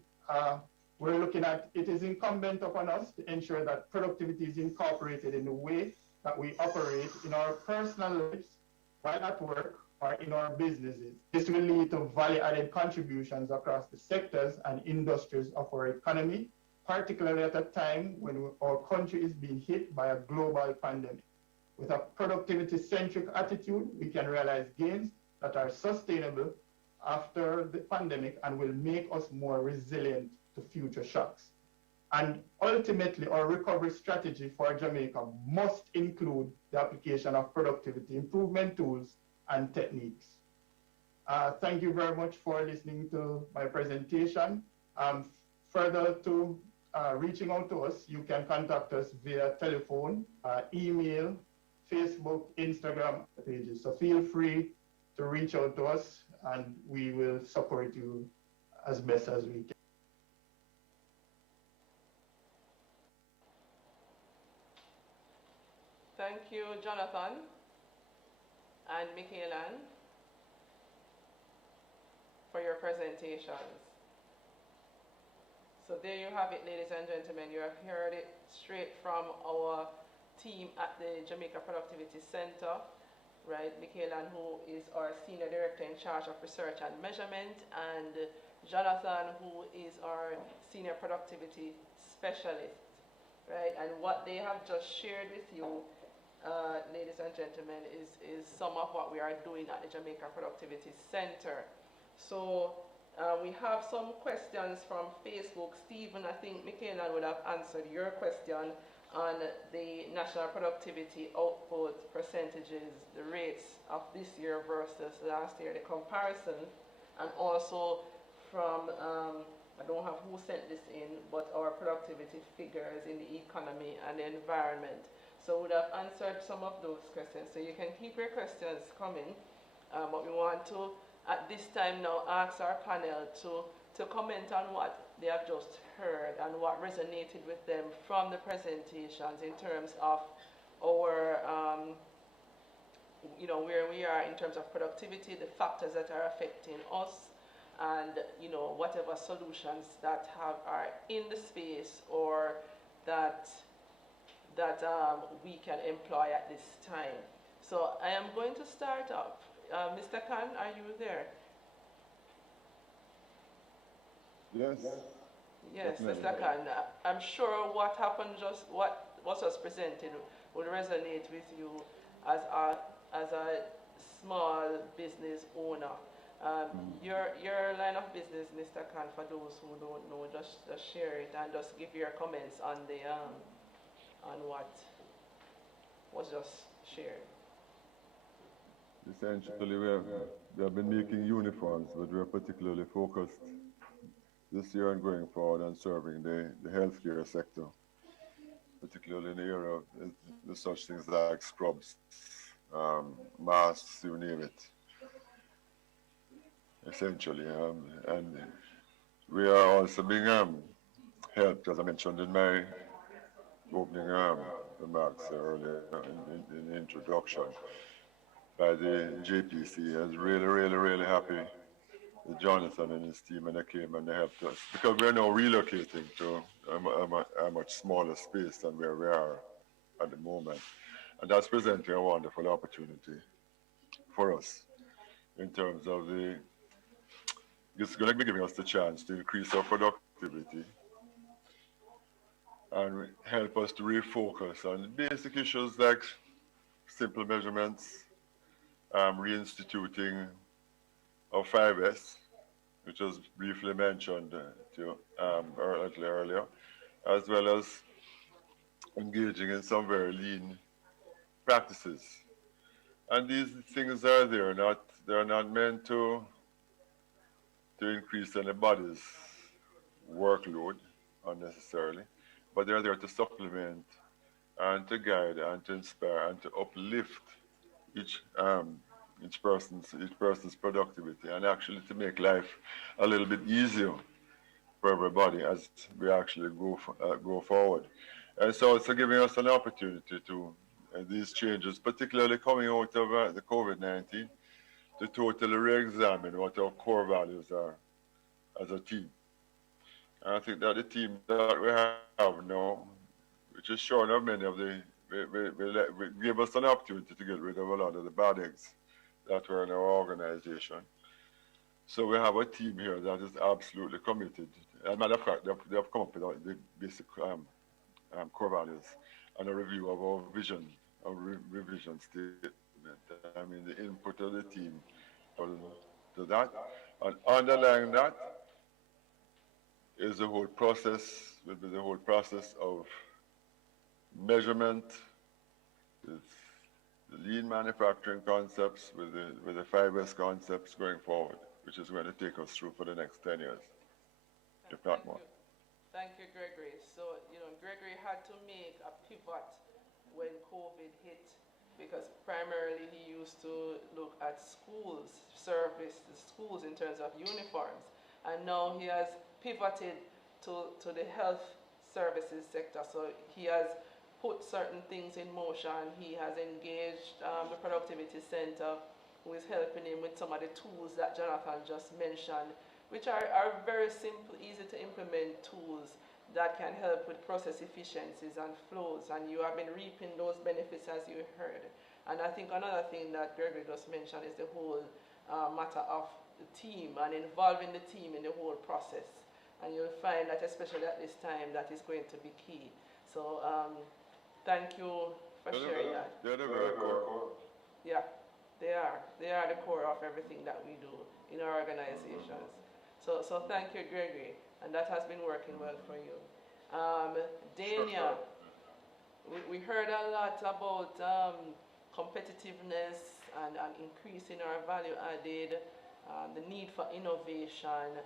we're looking at it is incumbent upon us to ensure that productivity is incorporated in the way that we operate in our personal lives, while at work, or in our businesses. This will lead to value-added contributions across the sectors and industries of our economy, particularly at a time when our country is being hit by a global pandemic. With a productivity-centric attitude, we can realize gains that are sustainable after the pandemic and will make us more resilient to future shocks. And ultimately, our recovery strategy for Jamaica must include the application of productivity improvement tools and techniques. Thank you very much for listening to my presentation. Further to reaching out to us, you can contact us via telephone, email, Facebook, Instagram pages. So feel free to reach out to us and we will support you as best as we can. Thank you, Jonathan and Michaelan, for your presentations. So there you have it, ladies and gentlemen. You have heard it straight from our team at the Jamaica Productivity Center, right? Michaelan, who is our Senior Director in charge of Research and Measurement, and Jonathan, who is our Senior Productivity Specialist, right? And what they have just shared with you, ladies and gentlemen, is some of what we are doing at the Jamaica Productivity Center. So we have some questions from Facebook. Stephen, I think Michaelan would have answered your question on the national productivity output percentages, the rates of this year versus last year, the comparison, and also from, I don't have who sent this in, but our productivity figures in the economy and the environment. So we would have answered some of those questions. So you can keep your questions coming, but we want to, at this time now, ask our panel to comment on what they have just heard and what resonated with them from the presentations in terms of our, you know, where we are in terms of productivity, the factors that are affecting us, and, you know, whatever solutions that are in the space or that we can employ at this time. So I am going to start up. Mr. Khan, are you there? Yes. Yes, Definitely. Mr. Khan. I'm sure what happened, what was just presented, will resonate with you as a small business owner. Your line of business, Mr. Khan, for those who don't know, just share it and just give your comments on the on what was just shared. Essentially, we have been making uniforms, but we are particularly focused this year and going forward on serving the healthcare sector, particularly in the area of the such things like scrubs, masks, you name it. Essentially, and we are also being helped, as I mentioned in my opening remarks earlier in the introduction, by the JPC. I was really happy with Jonathan and his team, and they came and they helped us, because we're now relocating to a much smaller space than where we are at the moment, and that's presenting a wonderful opportunity for us in terms of it's going to be giving us the chance to increase our productivity and help us to refocus on basic issues like simple measurements, reinstituting our 5S, which was briefly mentioned earlier, as well as engaging in some very lean practices. And these things are there, they're not meant to increase anybody's workload unnecessarily, but they're there to supplement and to guide and to inspire and to uplift each person's productivity, and actually to make life a little bit easier for everybody as we actually go forward. And so it's giving us an opportunity to these changes, particularly coming out of the COVID-19, to totally re-examine what our core values are as a team. And I think that the team that we have now, which is short of many of we give us an opportunity to get rid of a lot of the bad eggs that were in our organization. So we have a team here that is absolutely committed. As a matter of fact, they have come up with the basic core values and a review of our vision, our revision statement. I mean, the input of the team to that. And underlying that is the whole process, will be the whole process of measurement, the lean manufacturing concepts with the fibers concepts going forward, which is going to take us through for the next 10 years, if not more. Thank you, Gregory. So, Gregory had to make a pivot when COVID hit because primarily he used to look at schools, service the schools in terms of uniforms. And now he has pivoted to the health services sector. So he has put certain things in motion. He has engaged the Productivity Center, who is helping him with some of the tools that Jonathan just mentioned, which are very simple, easy to implement tools that can help with process efficiencies and flows. And you have been reaping those benefits as you heard. And I think another thing that Gregory just mentioned is the whole matter of the team and involving the team in the whole process. And you'll find that especially at this time that is going to be key. So thank you for sharing that. They're the very core. Yeah, they are. They are the core of everything that we do in our organizations. So thank you, Gregory, and that has been working well for you. Dania, we heard a lot about competitiveness and increasing our value added, the need for innovation.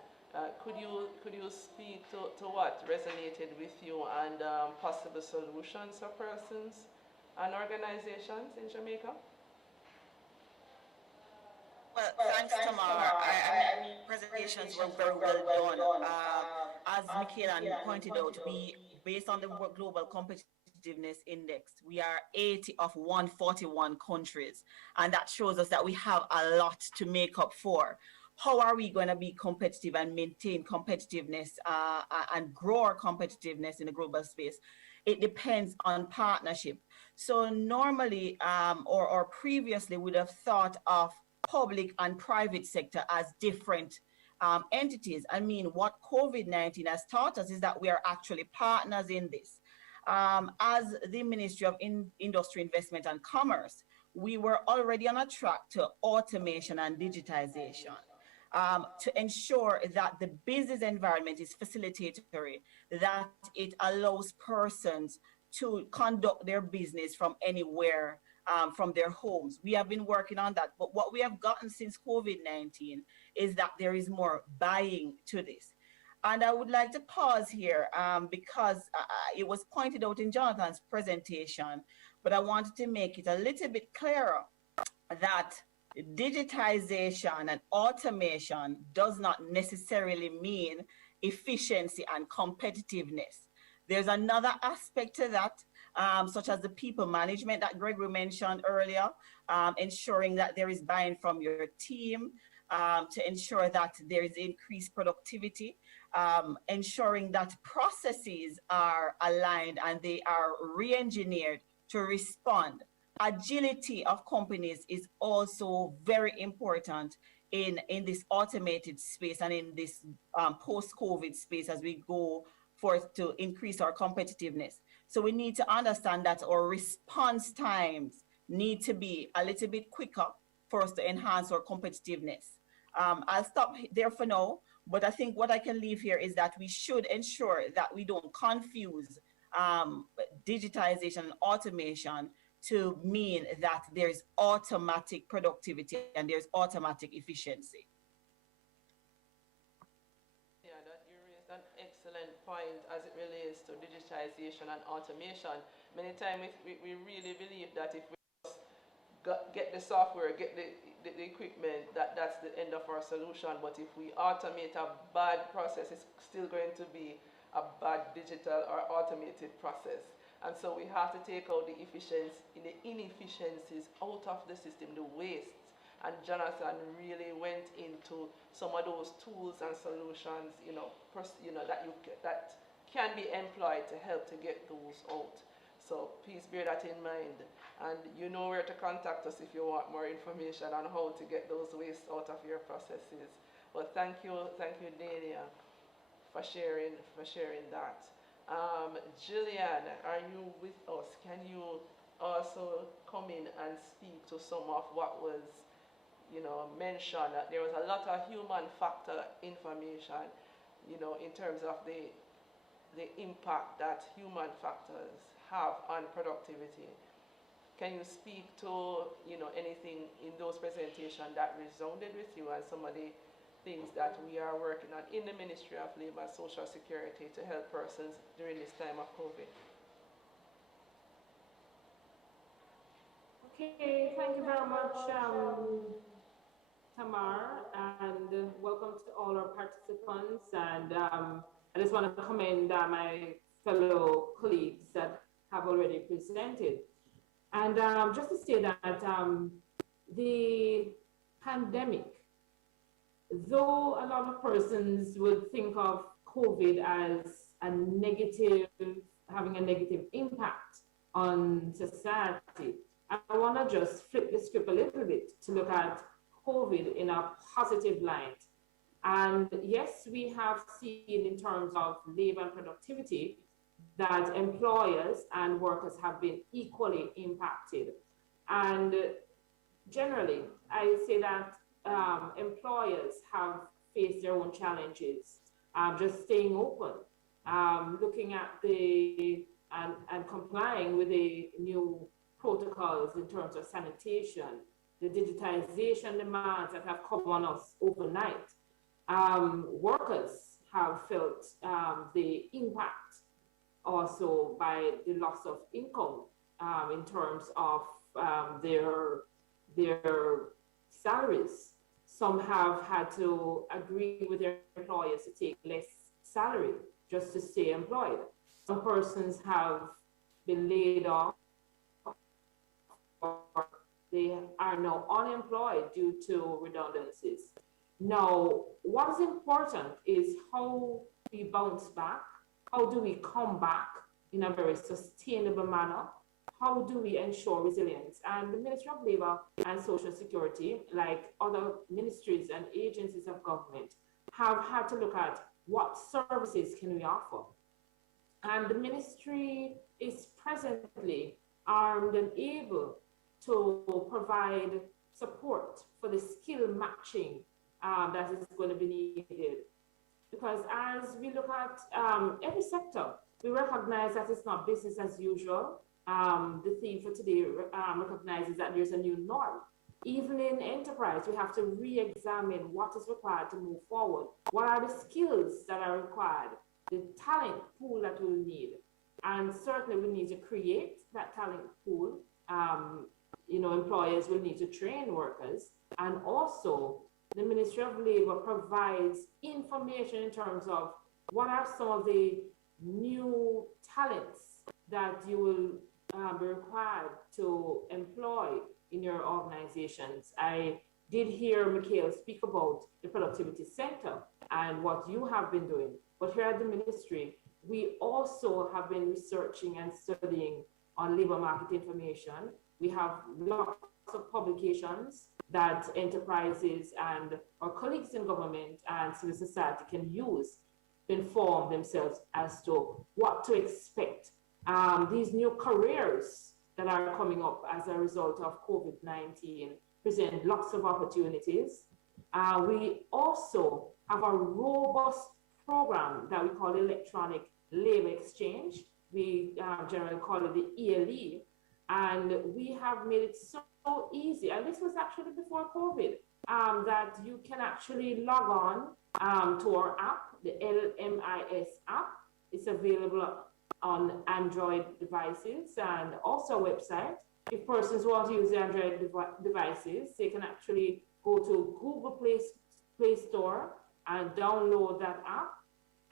Could you speak to what resonated with you and possible solutions for persons and organizations in Jamaica? Well, thanks, Tamar. I mean, presentations were very well done. As Michaela pointed out, based on the Global Competitiveness Index, we are 80 of 141 countries. And that shows us that we have a lot to make up for. How are we going to be competitive and maintain competitiveness and grow our competitiveness in the global space? It depends on partnership. So normally or previously would have thought of public and private sector as different entities. I mean, what COVID-19 has taught us is that we are actually partners in this. As the Ministry of Industry, Investment and Commerce, we were already on a track to automation and digitization to ensure that the business environment is facilitatory, that it allows persons to conduct their business from anywhere, from their homes. We have been working on that, but what we have gotten since COVID-19 is that there is more buying to this. And I would like to pause here because it was pointed out in Jonathan's presentation, but I wanted to make it a little bit clearer that digitization and automation does not necessarily mean efficiency and competitiveness. There's another aspect to that, such as the people management that Gregory mentioned earlier, ensuring that there is buy-in from your team, to ensure that there is increased productivity, ensuring that processes are aligned and they are re-engineered to respond. Agility of companies is also very important in this automated space and in this post-COVID space as we go forth to increase our competitiveness. So we need to understand that our response times need to be a little bit quicker for us to enhance our competitiveness. I'll stop there for now, but I think what I can leave here is that we should ensure that we don't confuse digitization and automation to mean that there's automatic productivity and there's automatic efficiency. Yeah, that you raised an excellent point as it relates to digitization and automation. Many times we really believe that if we just get the software, get the equipment, that's the end of our solution. But if we automate a bad process, it's still going to be a bad digital or automated process. And so we have to take out the inefficiencies out of the system, the wastes. And Jonathan really went into some of those tools and solutions, that can be employed to help to get those out. So please bear that in mind. And you know where to contact us if you want more information on how to get those wastes out of your processes. Well, thank you, Dania, for sharing that. Jillian, are you with us? Can you also come in and speak to some of what was, mentioned? That there was a lot of human factor information, in terms of the impact that human factors have on productivity. can you speak to, anything in those presentations that resounded with you and some of the things that we are working on in the Ministry of Labor and Social Security to help persons during this time of COVID? Okay, thank you very much, Tamar, and welcome to all our participants. And I just want to commend my fellow colleagues that have already presented. And just to say that the pandemic, though a lot of persons would think of COVID as a negative, having a negative impact on society, I want to just flip the script a little bit to look at COVID in a positive light. And yes, we have seen in terms of labor and productivity that employers and workers have been equally impacted. And generally, I say that employers have faced their own challenges, just staying open, looking at and complying with the new protocols in terms of sanitation, the digitization demands that have come on us overnight. Workers have felt the impact also by the loss of income in terms of their salaries. Some have had to agree with their employers to take less salary just to stay employed. Some persons have been laid off, or they are now unemployed due to redundancies. Now, what is important is how we bounce back. How do we come back in a very sustainable manner? How do we ensure resilience? And the Ministry of Labor and Social Security, like other ministries and agencies of government, have had to look at what services can we offer. And the ministry is presently armed and able to provide support for the skill matching that is going to be needed. Because as we look at every sector, we recognize that it's not business as usual. The theme for today recognizes that there's a new norm. Even in enterprise, we have to re-examine what is required to move forward. What are the skills that are required? The talent pool that we'll need. And certainly we need to create that talent pool. Employers will need to train workers. And also, the Ministry of Labor provides information in terms of what are some of the new talents that you will be required to employ in your organizations. I did hear Mikhail speak about the Productivity Center and what you have been doing. But here at the ministry, we also have been researching and studying on labor market information. We have lots of publications that enterprises and our colleagues in government and civil society can use to inform themselves as to what to expect. These new careers that are coming up as a result of COVID-19 present lots of opportunities. We also have a robust program that we call Electronic Labor Exchange. We generally call it the ELE. And we have made it so easy, and this was actually before COVID, that you can actually log on to our app, the LMIS app. It's available on Android devices and also a website. If persons want to use the Android devices, they can actually go to Google Play Store and download that app,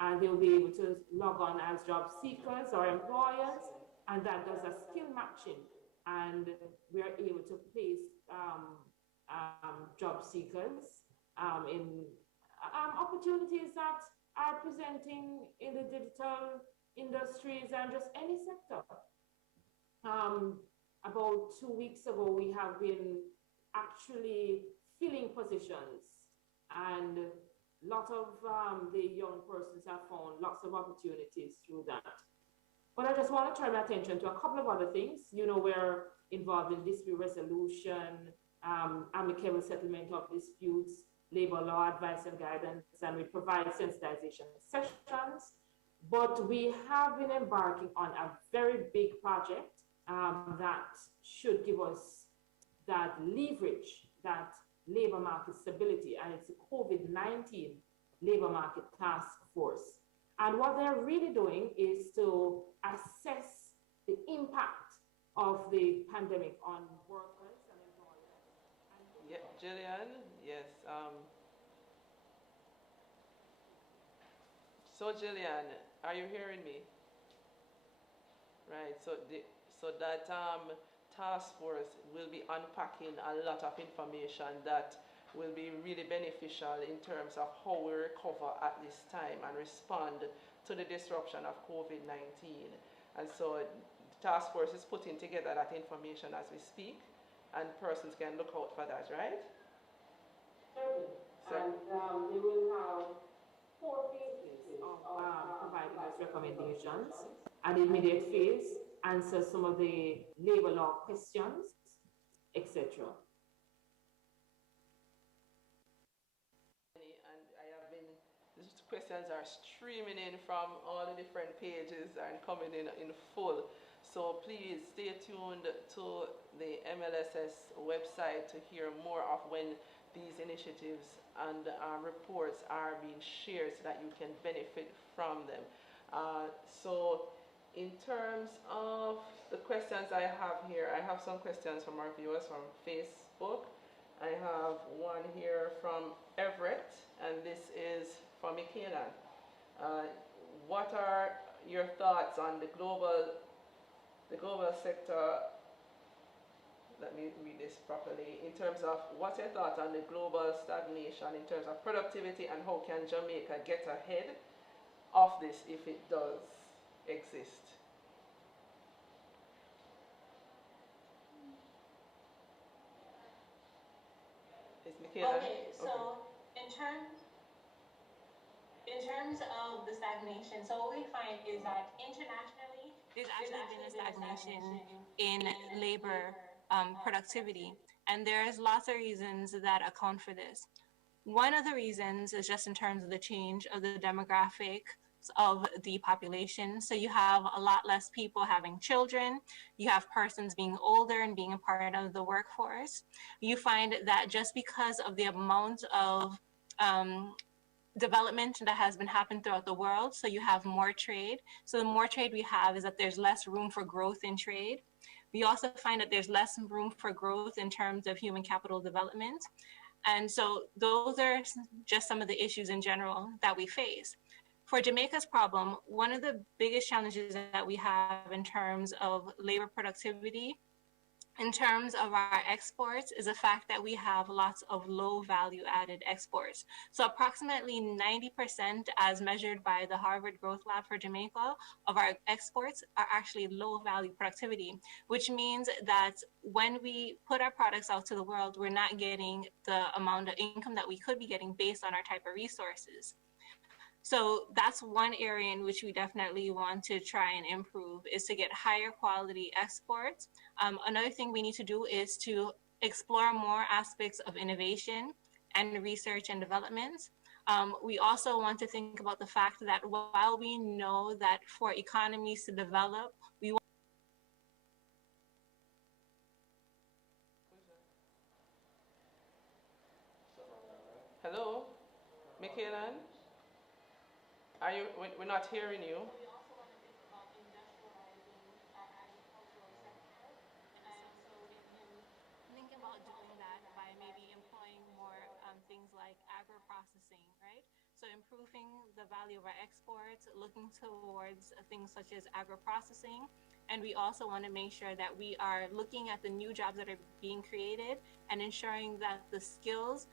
and they'll be able to log on as job seekers or employers, and that does a skill matching, and we are able to place job seekers in opportunities that are presenting in the digital industries and just any sector. About 2 weeks ago, we have been actually filling positions, and a lot of the young persons have found lots of opportunities through that. But I just want to turn my attention to a couple of other things. We're involved in dispute resolution, amicable settlement of disputes, labor law advice and guidance, and we provide sensitization sessions. But we have been embarking on a very big project that should give us that leverage, that labor market stability, and it's a COVID-19 labor market task force. And what they're really doing is to assess the impact of the pandemic on workers and employers. Yeah, Jillian, yes. So Jillian, are you hearing me? Right. So that task force will be unpacking a lot of information that will be really beneficial in terms of how we recover at this time and respond to the disruption of COVID-19. And so the task force is putting together that information as we speak, and persons can look out for that, right? Certainly. And they will have 4 phases of providing us recommendations. At the immediate phase, answer some of the labor law questions, etc. And I have been, these questions are streaming in from all the different pages and coming in full. So please stay tuned to the MLSS website to hear more of when these initiatives and reports are being shared so that you can benefit from them. So in terms of the questions I have here, I have some questions from our viewers from Facebook. I have one here from Everett, and this is from Michaela. What are your thoughts on the global sector? Let me read this properly. In terms of what's your thoughts on the global stagnation in terms of productivity, and how can Jamaica get ahead of this if it does exist? Is Michaela? Okay, so in terms of the stagnation, so what we find is that internationally, there's actually been a stagnation in labor productivity, and there's lots of reasons that account for this. One of the reasons is just in terms of the change of the demographics of the population. So you have a lot less people having children, you have persons being older and being a part of the workforce. You find that just because of the amount of development that has been happening throughout the world, so you have more trade. So the more trade we have is that there's less room for growth in trade. We also find that there's less room for growth in terms of human capital development. And so those are just some of the issues in general that we face. For Jamaica's problem, one of the biggest challenges that we have in terms of labor productivity, in terms of our exports, is the fact that we have lots of low value added exports. So approximately 90%, as measured by the Harvard Growth Lab for Jamaica, of our exports are actually low value productivity, which means that when we put our products out to the world, we're not getting the amount of income that we could be getting based on our type of resources. So that's one area in which we definitely want to try and improve, is to get higher quality exports. Another thing we need to do is to explore more aspects of innovation and research and development. We also want to think about the fact that while we know that for economies to develop, we want Hello, Michaela? Are you? We're not hearing you. we also want to think about industrializing our agricultural sector, and also thinking about doing that by maybe employing more things like agro-processing, right? So improving the value of our exports, looking towards things such as agro-processing. And we also want to make sure that we are looking at the new jobs that are being created and ensuring that the skills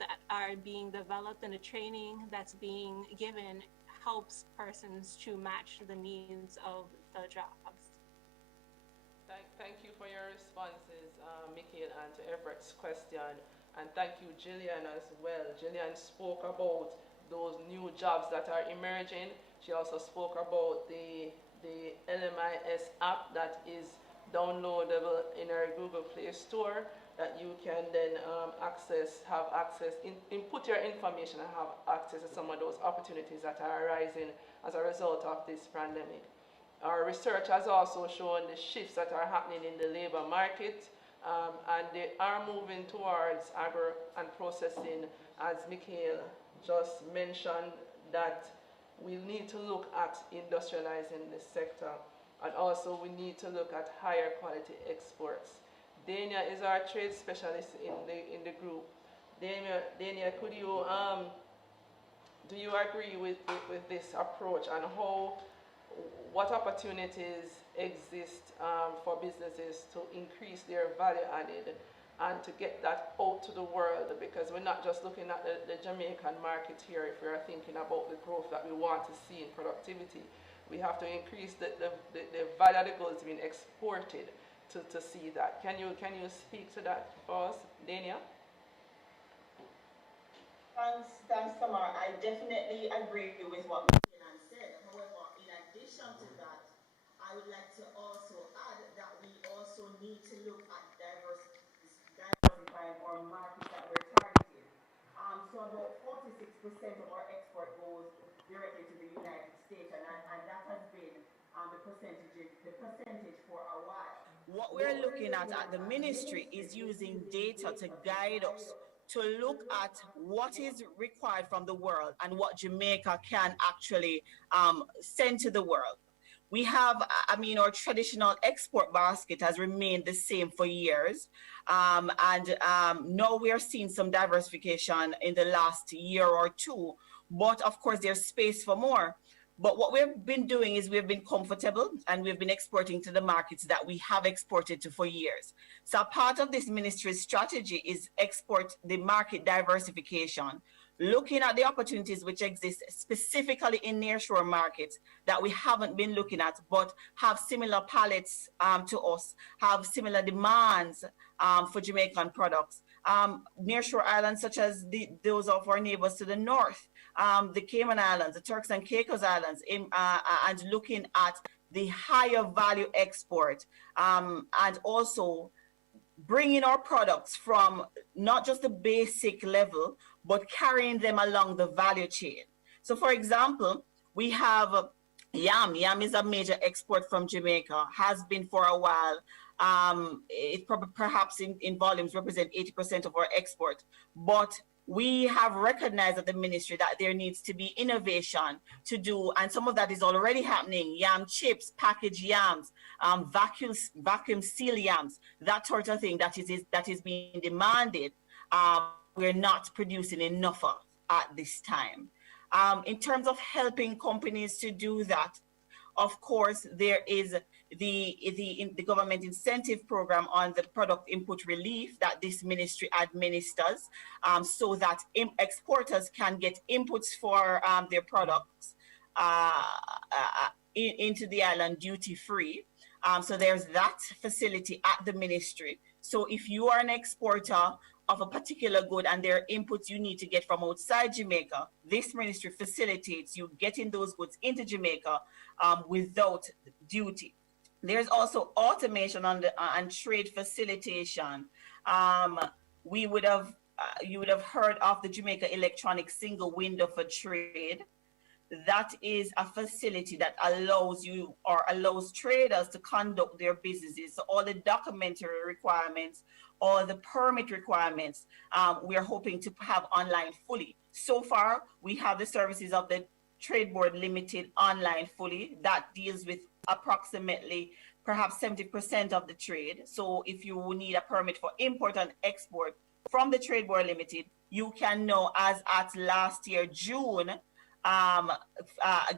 that are being developed and the training that's being given helps persons to match the needs of the jobs. Thank you for your responses, Mickey, and to Everett's question. And thank you, Jillian, as well. Jillian spoke about those new jobs that are emerging. She also spoke about the LMIS app that is downloadable in our Google Play Store, that you can then have access, input your information and have access to some of those opportunities that are arising as a result of this pandemic. Our research has also shown the shifts that are happening in the labor market, and they are moving towards agro and processing, as Mikhail just mentioned, that we need to look at industrializing this sector, and also we need to look at higher quality exports. Dania is our trade specialist in the group. Dania, could you do you agree with this approach, and what opportunities exist for businesses to increase their value added and to get that out to the world? Because we're not just looking at the Jamaican market here if we are thinking about the growth that we want to see in productivity. We have to increase the value that goes being exported to see that. Can you speak to that for us, Dania? Thanks, Tamar. I definitely agree with what Milan said. However, in addition to that, I would like to also add that we also need to look at diversifying our markets that we're targeting. So about 46% of our export goes directly to the United States, and that has been the percentage for a while. What we're looking at the ministry is using data to guide us to look at what is required from the world and what Jamaica can actually send to the world. We have, our traditional export basket has remained the same for years. Now we are seeing some diversification in the last year or two, but of course there's space for more. But what we've been doing is we've been comfortable and we've been exporting to the markets that we have exported to for years. So part of this ministry's strategy is the market diversification, looking at the opportunities which exist specifically in nearshore markets that we haven't been looking at, but have similar palettes to us, have similar demands for Jamaican products. Nearshore islands such as those of our neighbors to the north, the Cayman Islands, the Turks and Caicos Islands, and looking at the higher value export, and also bringing our products from not just the basic level, but carrying them along the value chain. So for example, we have yam. Yam is a major export from Jamaica, has been for a while. It perhaps in volumes represent 80% of our export, but we have recognized at the ministry that there needs to be innovation to do, and some of that is already happening. Yam chips, packaged yams, vacuum seal yams, that sort of thing that is being demanded. We're not producing enough of at this time. In terms of helping companies to do that, of course, there is the government incentive program on the product input relief that this ministry administers, so that exporters can get inputs for their products into the island duty free. So there's that facility at the ministry. So if you are an exporter of a particular good and there are inputs you need to get from outside Jamaica, this ministry facilitates you getting those goods into Jamaica without duty. There's also automation and trade facilitation. You would have heard of the Jamaica Electronic Single Window for Trade. That is a facility that allows traders to conduct their businesses. So all the documentary requirements, all the permit requirements, we are hoping to have online fully. So far, we have the services of the Trade Board Limited online fully. That deals with approximately perhaps 70% of the trade. So if you need a permit for import and export from the Trade Board Limited, you can now, as at last year, June,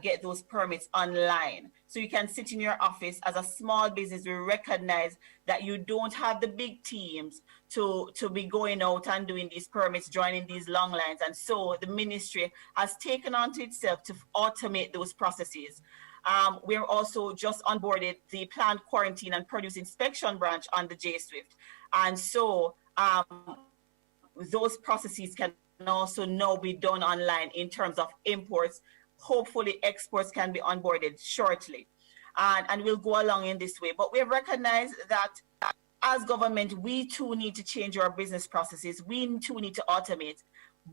get those permits online. So you can sit in your office as a small business. We recognize that you don't have the big teams to be going out and doing these permits, joining these long lines. And so the ministry has taken onto itself to automate those processes. We're also just onboarded the Plant Quarantine and Produce Inspection branch on the J-Swift. And so those processes can also now be done online in terms of imports. Hopefully exports can be onboarded shortly. And we'll go along in this way. But we recognize that as government, we too need to change our business processes. We too need to automate.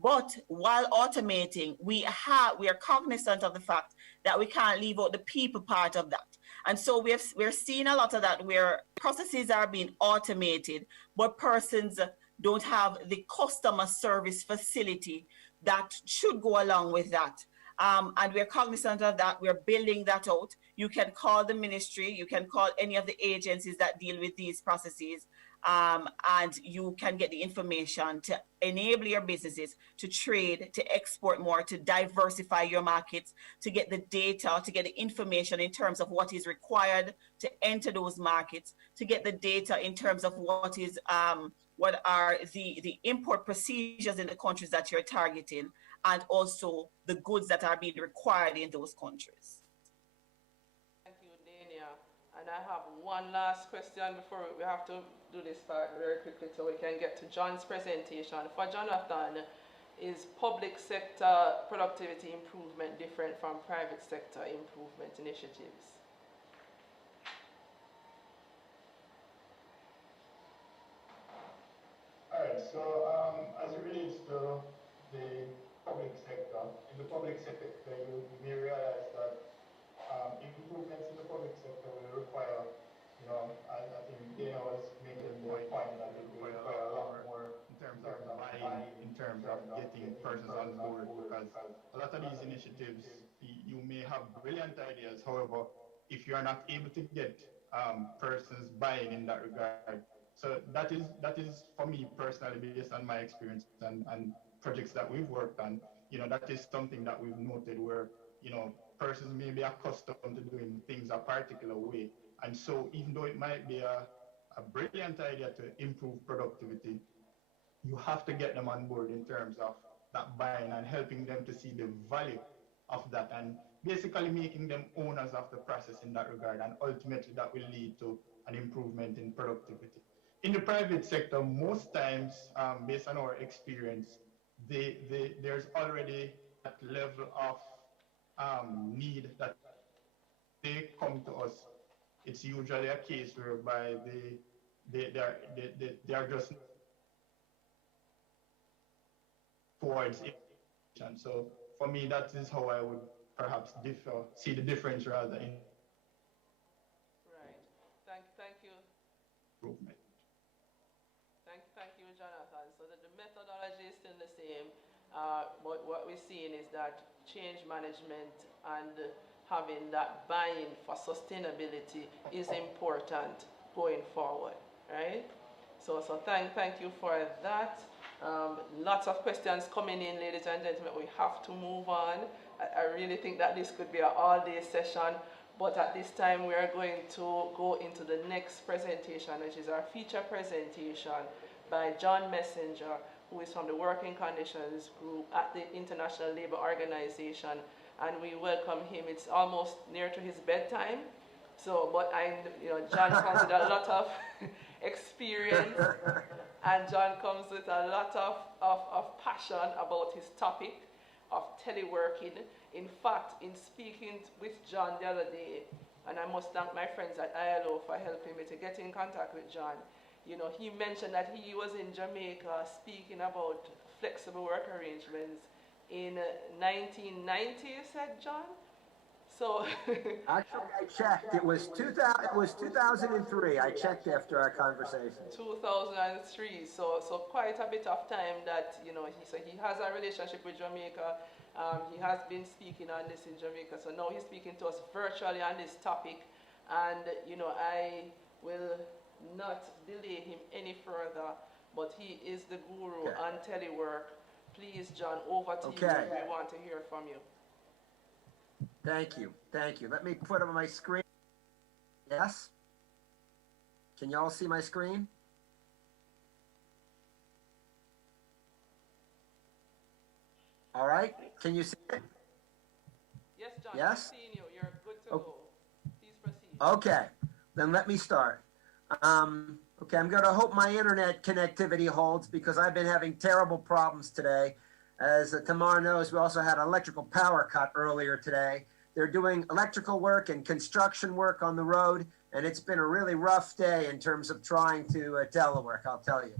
But while automating, we are cognizant of the fact that we can't leave out the people part of that. And so we're seeing a lot of that where processes are being automated, but persons don't have the customer service facility that should go along with that. And we're cognizant of that. We're building that out. You can call the ministry, you can call any of the agencies that deal with these processes, and you can get the information to enable your businesses to trade, to export more, to diversify your markets, to get the data, to get the information in terms of what is required to enter those markets, to get the data in terms of what are the import procedures in the countries that you're targeting, and also the goods that are being required in those countries. Thank you, Dania. And I have one last question before we have to do this part very quickly so we can get to John's presentation. For Jonathan, is public sector productivity improvement different from private sector improvement initiatives? All right, so as it relates to the public sector, in the public sector, you may realize that improvements in the public sector will require, I think Dana was making the point that it will require a lot more in terms of buying, in terms of getting persons on board, because a lot of these initiatives, you may have brilliant ideas, however, if you are not able to get persons buying in that regard. So that is for me personally, based on my experience and projects that we've worked on, that is something that we've noted where, persons may be accustomed to doing things a particular way. And so even though it might be a brilliant idea to improve productivity, you have to get them on board in terms of that buying and helping them to see the value of that and basically making them owners of the process in that regard. And ultimately that will lead to an improvement in productivity. In the private sector, most times, based on our experience, there's already that level of need that they come to us. It's usually a case whereby they are just towards it. So for me, that is how I would perhaps see the difference rather in. Right. Thank you. Improvement. Thank you, Jonathan. So the methodology is still the same, but what we're seeing is that change management and having that buy-in for sustainability is important going forward, right? So thank you for that. Lots of questions coming in, ladies and gentlemen. We have to move on. I really think that this could be an all-day session, but at this time we are going to go into the next presentation, which is our feature presentation by John Messenger, who is from the Working Conditions Group at the International Labour Organization, and we welcome him. It's almost near to his bedtime, but John comes with a lot of experience, and John comes with a lot of passion about his topic of teleworking. In fact, in speaking with John the other day, and I must thank my friends at ILO for helping me to get in contact with John, he mentioned that he was in Jamaica speaking about flexible work arrangements in 1990, you said, John? So Actually, I checked. It was 2003. I checked after our conversation. 2003. So quite a bit of time that he has a relationship with Jamaica. He has been speaking on this in Jamaica. So now he's speaking to us virtually on this topic, and I will not delay him any further. But he is the guru on telework. Please, John, over to you. We want to hear from you. Thank you. Let me put up my screen. Yes? Can you all see my screen? All right. Can you see it? Yes, John. Yes? I'm seeing you. You're good to go. Please proceed. Okay. Then let me start. Okay, I'm going to hope my internet connectivity holds because I've been having terrible problems today. As Tamar knows, we also had an electrical power cut earlier today. They're doing electrical work and construction work on the road, and it's been a really rough day in terms of trying to telework, I'll tell you.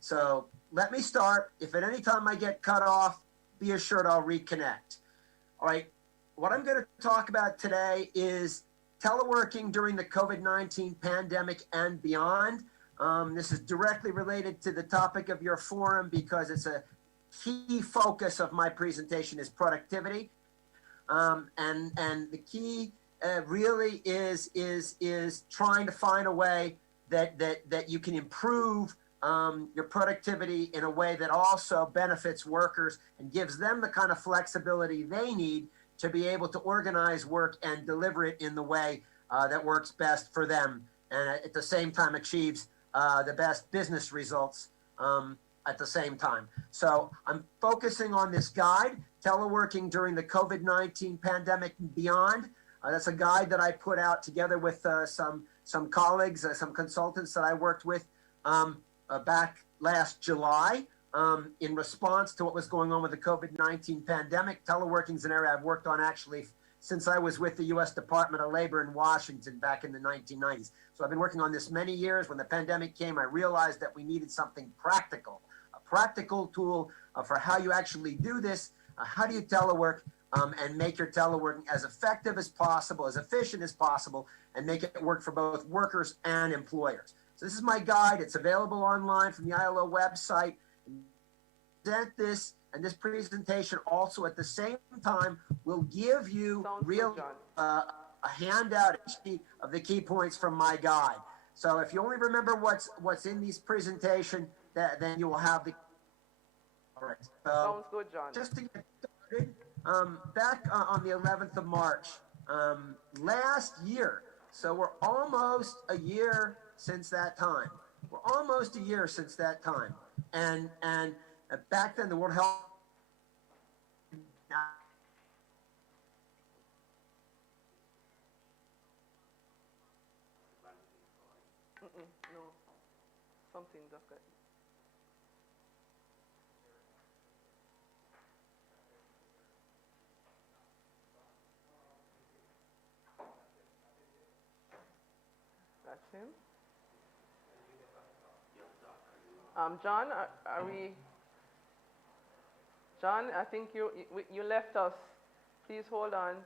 So let me start. If at any time I get cut off, be assured I'll reconnect. All right, what I'm going to talk about today is teleworking during the COVID-19 pandemic and beyond. This is directly related to the topic of your forum because it's a key focus of my presentation is productivity. And the key really is trying to find a way that you can improve your productivity in a way that also benefits workers and gives them the kind of flexibility they need to be able to organize work and deliver it in the way that works best for them, and at the same time achieves the best business results at the same time. So I'm focusing on this guide, Teleworking During the COVID-19 Pandemic and Beyond. That's a guide that I put out together with some colleagues, some consultants that I worked with back last July in response to what was going on with the COVID-19 pandemic. Teleworking is an area I've worked on actually since I was with the U.S. Department of Labor in Washington back in the 1990s. So I've been working on this many years. When the pandemic came, I realized that we needed something practical, a practical tool for how you actually do this. How do you telework and make your teleworking as effective as possible, as efficient as possible, and make it work for both workers and employers. So this is my guide. It's available online from the ILO website. Present this and this presentation also at the same time will give you a handout of the key points from my guide. So if you only remember what's in this presentation, then you will have the. All right. Sounds good, John. Just to get started, back on the 11th of March last year. So we're almost a year since that time. We're almost a year since that time. And back then the World Health no, something just got. That's him. John, are we? John, I think you left us. Please hold on.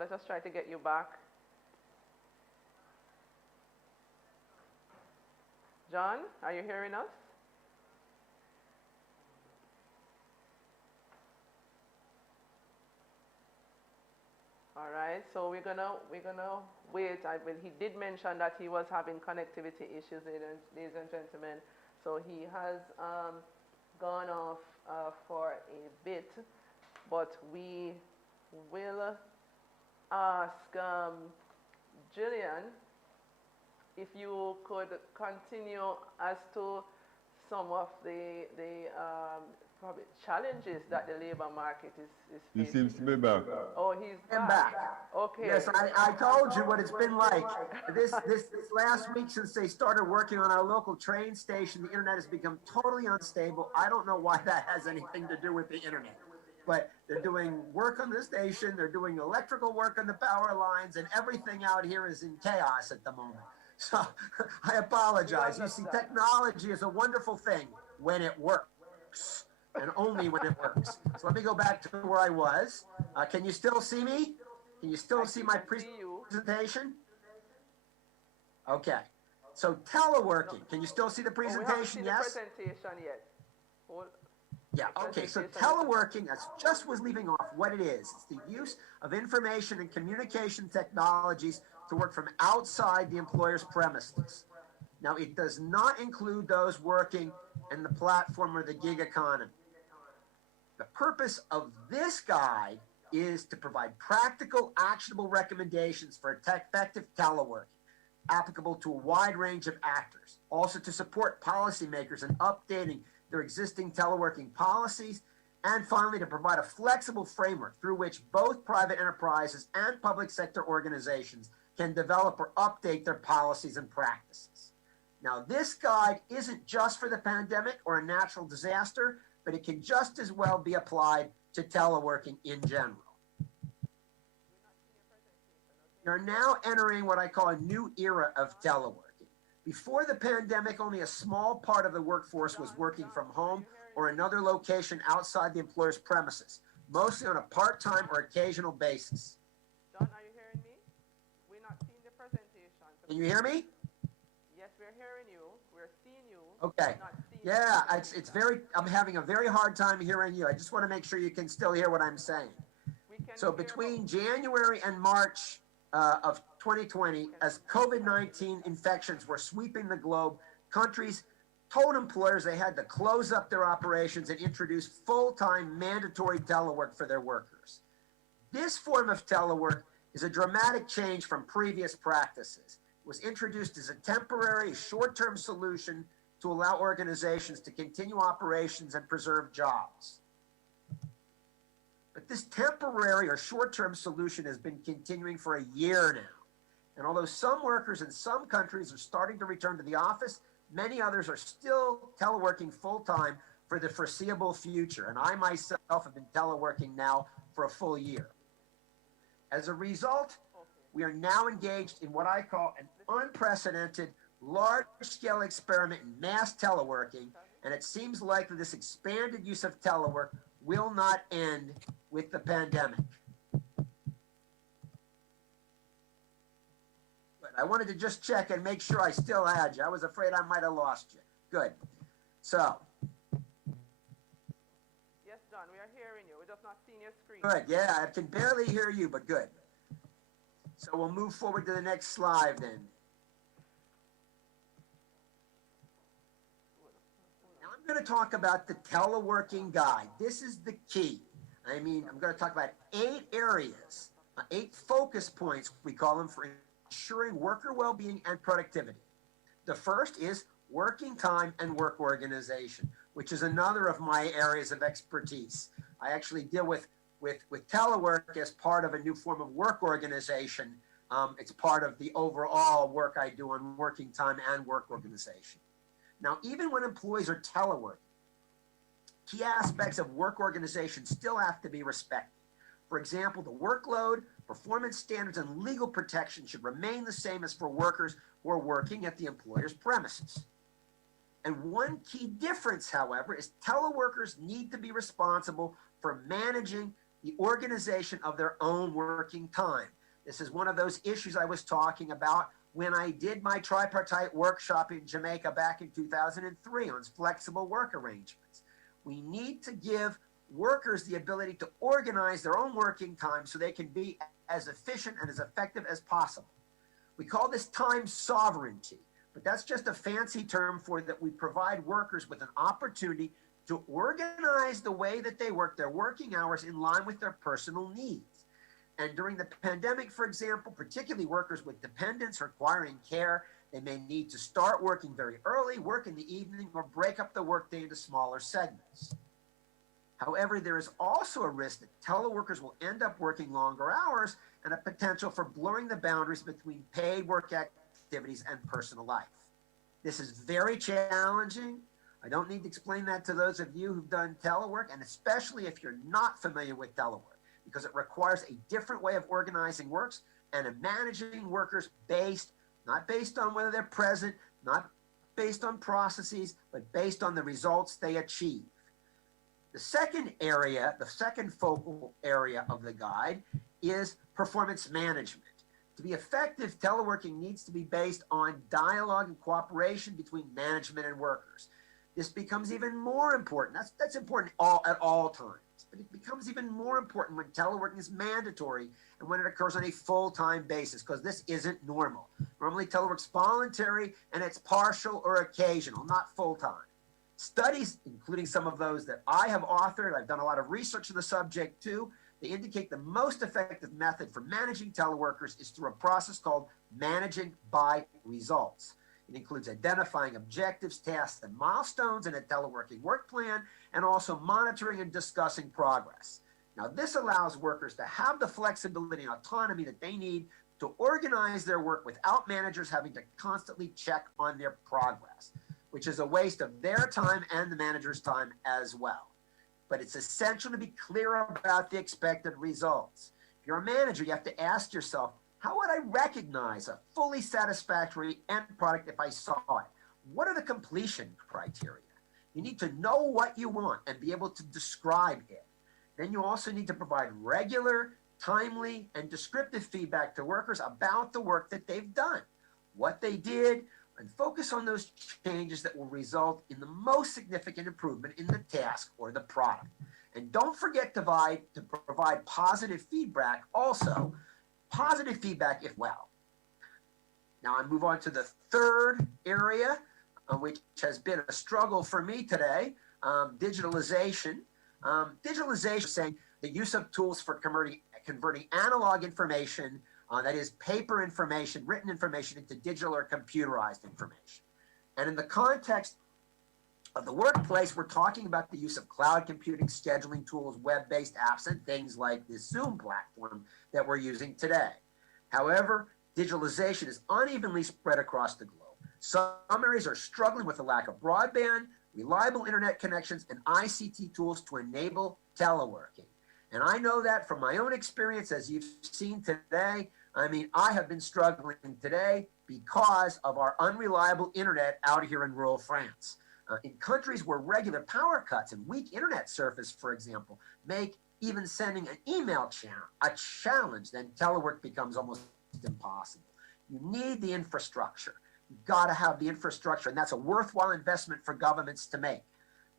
Let us try to get you back. John, are you hearing us? All right, so we're gonna wait. He did mention that he was having connectivity issues, ladies and gentlemen. So he has gone off for a bit, but we will ask Jillian if you could continue as to some of the probably challenges that the labor market is He facing. seems to be back. Oh, he's I'm back. back. Okay. Yes, I told you what it's been like. This last week since they started working on our local train station, the internet has become totally unstable. I don't know why that has anything to do with the internet. But they're doing work on the station, they're doing electrical work on the power lines, and everything out here is in chaos at the moment. So I apologize. You see, technology is a wonderful thing when it works, and only when it works. So let me go back to where I was. Can you still see me? Can you still see my presentation? Okay. So teleworking. Can you still see the presentation? Yes? The presentation yet. Yeah, okay, so teleworking, that's just was leaving off what it is. It's the use of information and communication technologies to work from outside the employer's premises. Now, it does not include those working in the platform or the gig economy. The purpose of this guide is to provide practical, actionable recommendations for effective teleworking, applicable to a wide range of actors. Also to support policymakers in updating their existing teleworking policies, and finally to provide a flexible framework through which both private enterprises and public sector organizations can develop or update their policies and practices. Now, this guide isn't just for the pandemic or a natural disaster, but it can just as well be applied to teleworking in general. We are now entering what I call a new era of teleworking. Before the pandemic, only a small part of the workforce was working from home or another location outside the employer's premises, mostly on a part-time or occasional basis. John, are you hearing me? We're not Can you hear me? Yes, we're hearing you. We're seeing you. Okay. Not seeing Yeah, you. I'm having a very hard time hearing you. I just want to make sure you can still hear what I'm saying. We can So hear between January and March of 2020, as COVID-19 infections were sweeping the globe, countries told employers they had to close up their operations and introduce full-time mandatory telework for their workers. This form of telework is a dramatic change from previous practices. It was introduced as a temporary, short-term solution to allow organizations to continue operations and preserve jobs. But this temporary or short-term solution has been continuing for a year now. And although some workers in some countries are starting to return to the office, many others are still teleworking full-time for the foreseeable future. And I myself have been teleworking now for a full year. As a result, we are now engaged in what I call an unprecedented large-scale experiment in mass teleworking, and it seems likely this expanded use of telework will not end with the pandemic. But I wanted to just check and make sure I still had you. I was afraid I might have lost you. Good. So. Yes, John, we are hearing you. We're just not seeing your screen. Good. Yeah, I can barely hear you, but good. So we'll move forward to the next slide then. Now I'm going to talk about the teleworking guide. This is the key. I mean, I'm going to talk about 8 areas, 8 focus points, we call them, for ensuring worker well-being and productivity. The first is working time and work organization, which is another of my areas of expertise. I actually deal with telework as part of a new form of work organization. It's part of the overall work I do on working time and work organization. Now, even when employees are teleworking, key aspects of work organization still have to be respected. For example, the workload, performance standards, and legal protection should remain the same as for workers who are working at the employer's premises. And one key difference, however, is teleworkers need to be responsible for managing the organization of their own working time. This is one of those issues I was talking about when I did my tripartite workshop in Jamaica back in 2003 on flexible work arrangements. We need to give workers the ability to organize their own working time so they can be as efficient and as effective as possible. We call this time sovereignty, but that's just a fancy term for that we provide workers with an opportunity to organize the way that they work their working hours in line with their personal needs. And during the pandemic, for example, particularly workers with dependents requiring care, they may need to start working very early, work in the evening, or break up the workday into smaller segments. However, there is also a risk that teleworkers will end up working longer hours and a potential for blurring the boundaries between paid work activities and personal life. This is very challenging. I don't need to explain that to those of you who've done telework, and especially if you're not familiar with telework, because it requires a different way of organizing works and of managing workers not based on whether they're present, not based on processes, but based on the results they achieve. The second focal area of the guide is performance management. To be effective, teleworking needs to be based on dialogue and cooperation between management and workers. This becomes even more important. That's important at all times. But it becomes even more important when teleworking is mandatory and when it occurs on a full-time basis, because this isn't normal. Normally, telework's voluntary and it's partial or occasional, not full-time. Studies, including some of those that I have authored, I've done a lot of research on the subject too, they indicate the most effective method for managing teleworkers is through a process called managing by results. It includes identifying objectives, tasks, and milestones in a teleworking work plan, and also monitoring and discussing progress. Now, this allows workers to have the flexibility and autonomy that they need to organize their work without managers having to constantly check on their progress, which is a waste of their time and the manager's time as well. But it's essential to be clear about the expected results. If you're a manager, you have to ask yourself, how would I recognize a fully satisfactory end product if I saw it? What are the completion criteria? You need to know what you want and be able to describe it. Then you also need to provide regular, timely, and descriptive feedback to workers about the work that they've done. what they did, and focus on those changes that will result in the most significant improvement in the task or the product. And don't forget to provide positive feedback also, positive feedback if well. Now I move on to the third area, which has been a struggle for me today, digitalization. Digitalization is saying the use of tools for converting analog information, that is paper information, written information, into digital or computerized information. And in the context of the workplace, we're talking about the use of cloud computing, scheduling tools, web-based apps, and things like this Zoom platform that we're using today. However, digitalization is unevenly spread across the globe. Some areas are struggling with the lack of broadband, reliable internet connections, and ICT tools to enable teleworking. And I know that from my own experience, as you've seen today. I mean, I have been struggling today because of our unreliable internet out here in rural France. In countries where regular power cuts and weak internet service, for example, make even sending an email a challenge, then telework becomes almost impossible. You need the infrastructure. You've got to have the infrastructure, and that's a worthwhile investment for governments to make.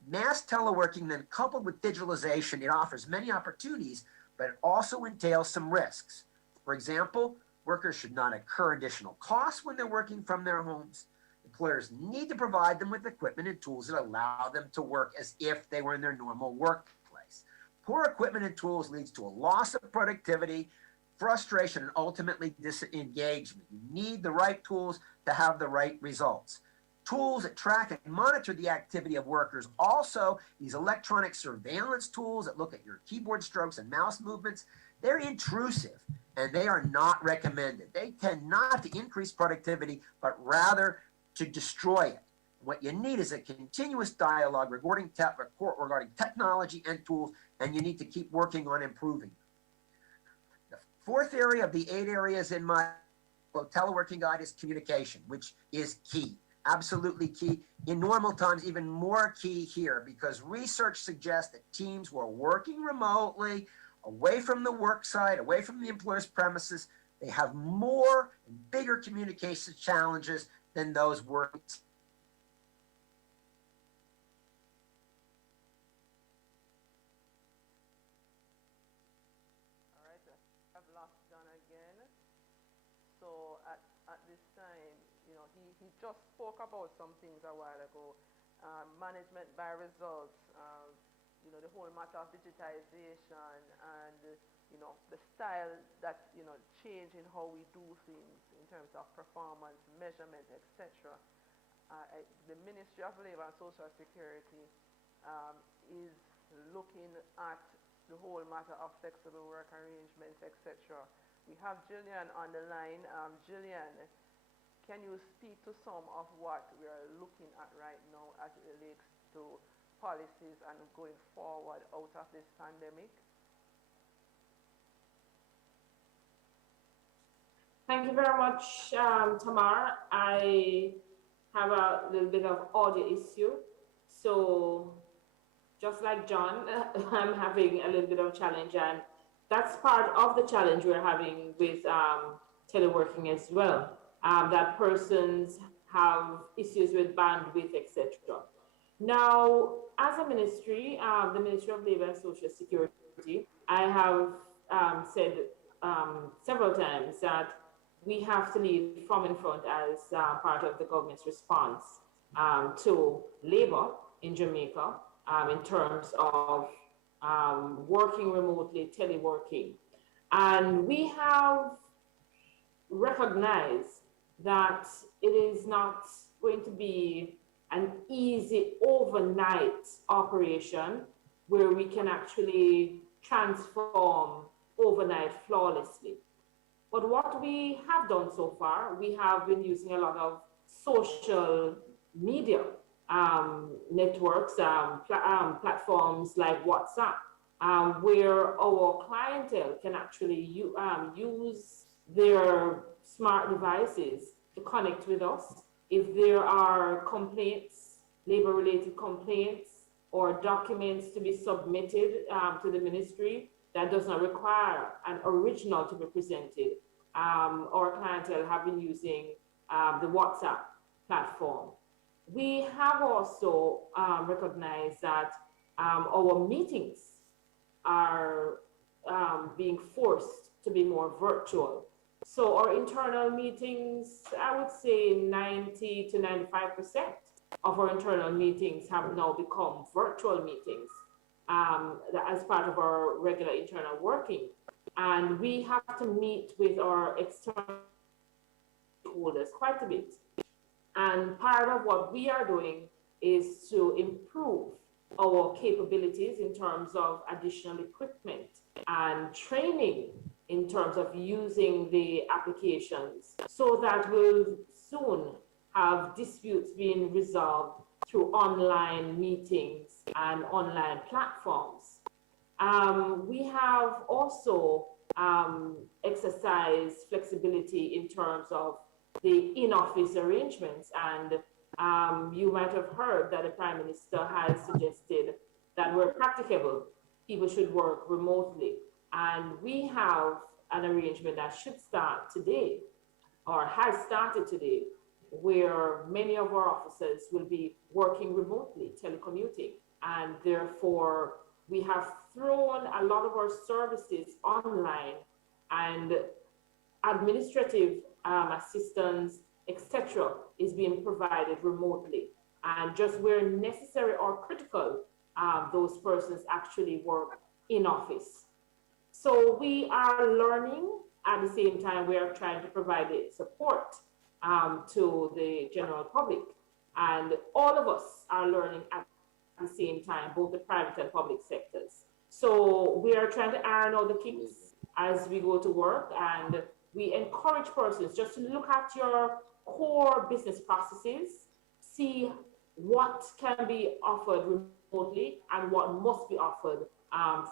Mass teleworking, then coupled with digitalization, it offers many opportunities, but it also entails some risks. For example, workers should not incur additional costs when they're working from their homes. Employers need to provide them with equipment and tools that allow them to work as if they were in their normal workplace. Poor equipment and tools leads to a loss of productivity, frustration, and ultimately disengagement. You need the right tools to have the right results. Tools that track and monitor the activity of workers. Also, these electronic surveillance tools that look at your keyboard strokes and mouse movements, they're intrusive and they are not recommended. They tend not to increase productivity, but rather to destroy it. What you need is a continuous dialogue regarding technology and tools, and you need to keep working on improving them. The fourth area of the 8 areas in my teleworking guide is communication, which is key. Absolutely key. In normal times, even more key here, because research suggests that teams who are working remotely, away from the work site, away from the employer's premises, they have more and bigger communication challenges than those working. All right, I've lost John again. So at this time, you know, he just spoke about some things a while ago, management by results, you know, the whole matter of digitization and, you know, the style that, you know, change in how we do things in terms of performance, measurement, etc. The Ministry of Labor and Social Security is looking at the whole matter of flexible work arrangements, etc. We have Jillian on the line. Jillian, can you speak to some of what we are looking at right now as it relates to policies and going forward out of this pandemic? Thank you very much, Tamar. I have a little bit of audio issue. So just like John, I'm having a little bit of a challenge, and that's part of the challenge we're having with teleworking as well. That persons have issues with bandwidth, etc. Now, as a ministry, the Ministry of Labor and Social Security, I have said several times that we have to lead from in front as part of the government's response to labor in Jamaica in terms of working remotely, teleworking. And we have recognized that it is not going to be an easy overnight operation where we can actually transform overnight flawlessly. But what we have done so far, we have been using a lot of social media networks, platforms like WhatsApp, where our clientele can actually use their smart devices to connect with us. If there are complaints, labor-related complaints, or documents to be submitted to the ministry that does not require an original to be presented, our clientele have been using the WhatsApp platform. We have also recognized that our meetings are being forced to be more virtual. So our internal meetings, I would say 90 to 95% of our internal meetings have now become virtual meetings as part of our regular internal working. And we have to meet with our external stakeholders quite a bit. And part of what we are doing is to improve our capabilities in terms of additional equipment and training in terms of using the applications so that we'll soon have disputes being resolved through online meetings and online platforms. We have also exercised flexibility in terms of the in-office arrangements, and you might have heard that the Prime Minister has suggested that where practicable, people should work remotely. And we have an arrangement that should start today, or has started today, where many of our officers will be working remotely, telecommuting, and therefore we have thrown a lot of our services online, and administrative assistance, etc., is being provided remotely. And just where necessary or critical, those persons actually work in office. So we are learning. At the same time, we are trying to provide support to the general public. And all of us are learning at the same time, both the private and public sectors. So we are trying to iron out the kinks as we go to work, and we encourage persons just to look at your core business processes, see what can be offered remotely and what must be offered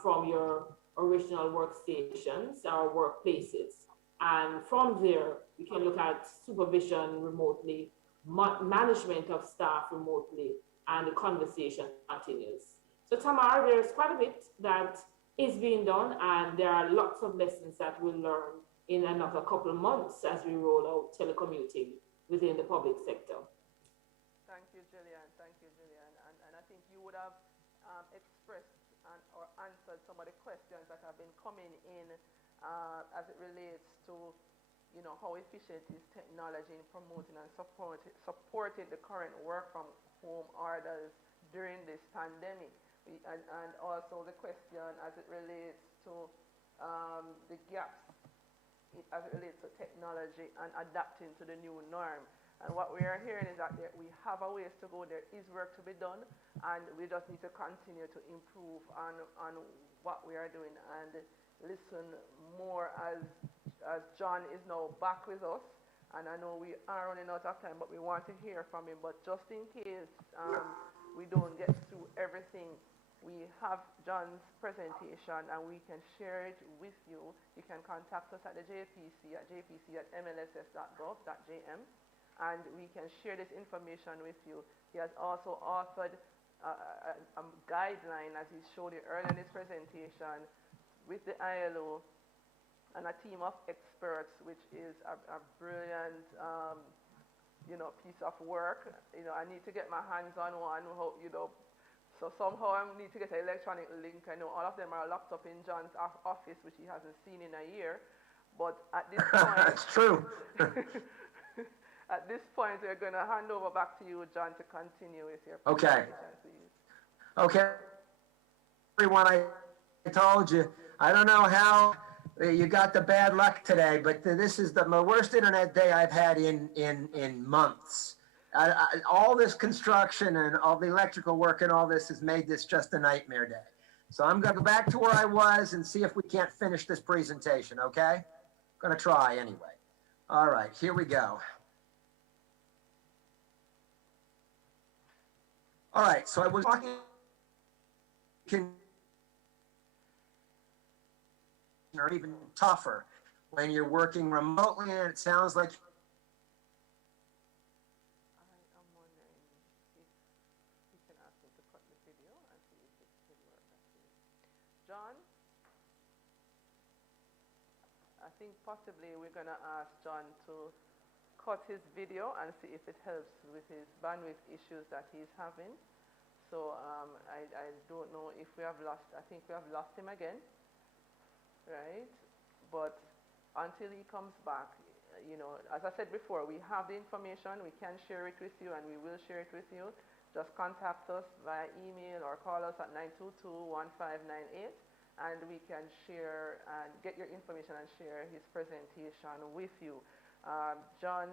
from your original workstations or workplaces. And from there, we can look at supervision remotely, management of staff remotely, and the conversation continues. So Tamar, there's quite a bit that is being done, and there are lots of lessons that we'll learn in another couple of months as we roll out telecommuting within the public sector. Thank you, Gillian. Thank you, Gillian. And I think you would have expressed or answered some of the questions that have been coming in as it relates to, you know, how efficient is technology in promoting and supporting the current work from home orders during this pandemic. And also the question as it relates to the gaps as it relates to technology and adapting to the new norm. And what we are hearing is that we have a ways to go, there is work to be done, and we just need to continue to improve on what we are doing and listen more as John is now back with us. And I know we are running out of time, but we want to hear from him. But just in case we don't get through everything, we have John's presentation and we can share it with you. You can contact us at the JPC at jpc@mlss.gov.jm, and we can share this information with you. He has also authored a guideline, as he showed you earlier in his presentation, with the ILO and a team of experts, which is a brilliant you know, piece of work. You know, I need to get my hands on one, you know, so somehow I need to get an electronic link. I know all of them are locked up in John's office, which he hasn't seen in a year. But at this point, that's true. At this point, we're going to hand over back to you, John, to continue with your presentation, please. Okay. Everyone, I told you, I don't know how you got the bad luck today, but this is the worst internet day I've had in months. All this construction and all the electrical work and all this has made this just a nightmare day. So I'm going to go back to where I was and see if we can't finish this presentation, okay? I'm going to try anyway. All right, here we go. All right, so I was talking or even tougher when you're working remotely and it sounds like John, I think possibly we're going to ask John to cut his video and see if it helps with his bandwidth issues that he's having. So I don't know if we have lost, I think we have lost him again, right? But until he comes back, you know, as I said before, we have the information, we can share it with you, and we will share it with you. Just contact us via email or call us at 922-1598, and we can share and get your information and share his presentation with you. John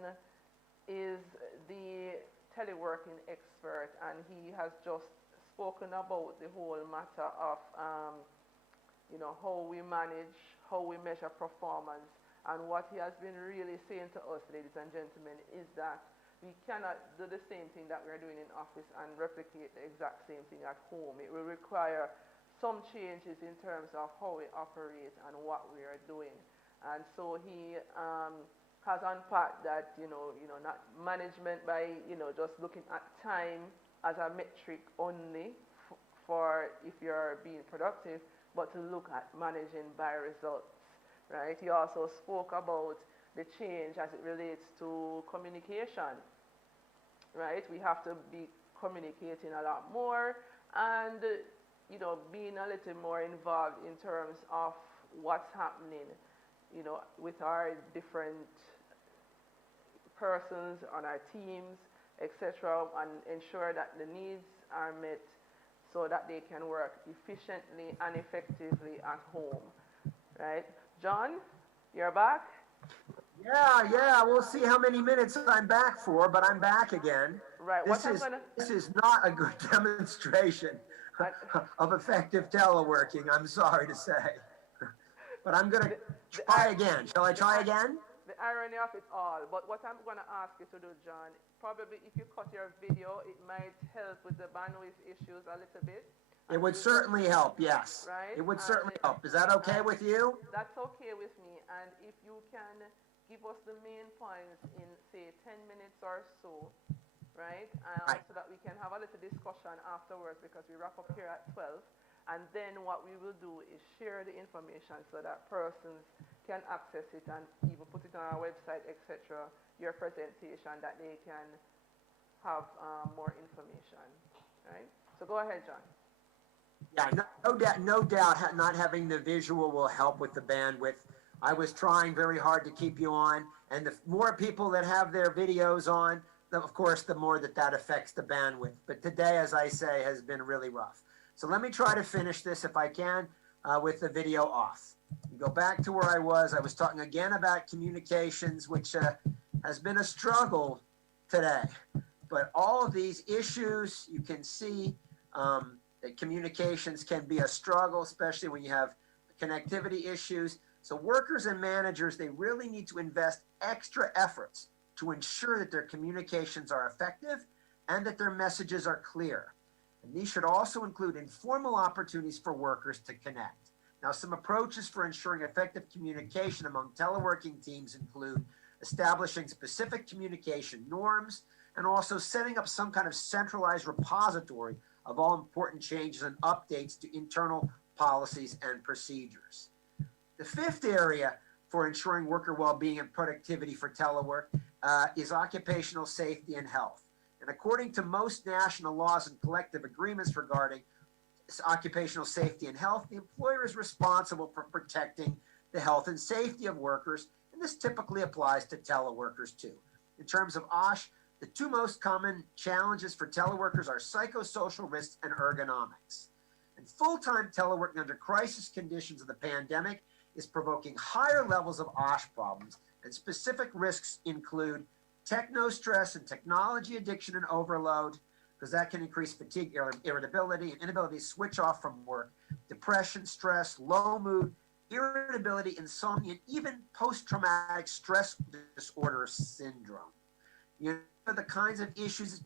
is the teleworking expert, and he has just spoken about the whole matter of you know, how we manage, how we measure performance. And what he has been really saying to us, ladies and gentlemen, is that we cannot do the same thing that we're doing in office and replicate the exact same thing at home. It will require some changes in terms of how we operate and what we are doing. And so he has unpacked that, you know, not management by, you know, just looking at time as a metric only for if you're being productive, but to look at managing by results, right? He also spoke about the change as it relates to communication, right? We have to be communicating a lot more and, you know, being a little more involved in terms of what's happening, you know, with our different persons on our teams, etc., and ensure that the needs are met so that they can work efficiently and effectively at home, right? John, you're back? Yeah, we'll see how many minutes I'm back for, but I'm back again. Right. This is not a good demonstration of effective teleworking, I'm sorry to say. But I'm going to try again. Shall I try again? The irony of it all, but what I'm going to ask you to do, John, probably if you cut your video, it might help with the bandwidth issues a little bit. It would certainly help, yes. Right? It would certainly help. Is that okay with you? That's okay with me. And if you can give us the main points in, say, 10 minutes or so, right? Right. So that we can have a little discussion afterwards because we wrap up here at 12. And then what we will do is share the information so that persons can access it and even put it on our website, etc., your presentation, that they can have more information, right? So go ahead, John. Yeah, no doubt not having the visual will help with the bandwidth. I was trying very hard to keep you on, and the more people that have their videos on, of course, the more that affects the bandwidth. But today, as I say, has been really rough. So let me try to finish this, if I can, with the video off. You go back to where I was talking again about communications, which has been a struggle today. But all of these issues, you can see that communications can be a struggle, especially when you have connectivity issues. So workers and managers, they really need to invest extra efforts to ensure that their communications are effective and that their messages are clear. And these should also include informal opportunities for workers to connect. Now, some approaches for ensuring effective communication among teleworking teams include establishing specific communication norms and also setting up some kind of centralized repository of all important changes and updates to internal policies and procedures. The fifth area for ensuring worker well-being and productivity for telework is occupational safety and health. And according to most national laws and collective agreements regarding occupational safety and health, the employer is responsible for protecting the health and safety of workers, and this typically applies to teleworkers too. In terms of OSH, the two most common challenges for teleworkers are psychosocial risks and ergonomics. And full-time teleworking under crisis conditions of the pandemic is provoking higher levels of OSH problems, and specific risks include techno-stress and technology addiction and overload, because that can increase fatigue, irritability, and inability to switch off from work, depression, stress, low mood, irritability, insomnia, and even post-traumatic stress disorder syndrome. You know, the kinds of issues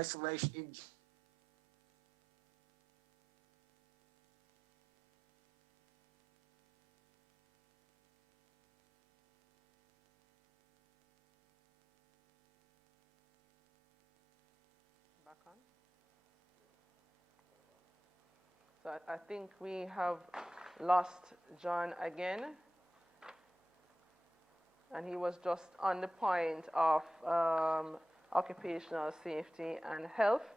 isolation in Back on. So I think we have lost John again. And he was just on the point of occupational safety and health,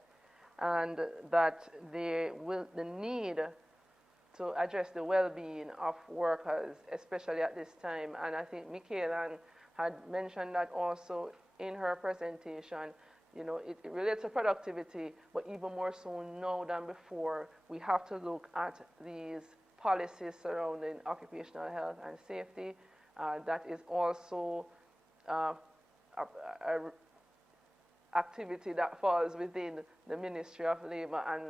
and that the need to address the well-being of workers, especially at this time. And I think Michaela had mentioned that also in her presentation. You know, it relates to productivity, but even more so now than before, we have to look at these policies surrounding occupational health and safety. That is also a activity that falls within the Ministry of Labor and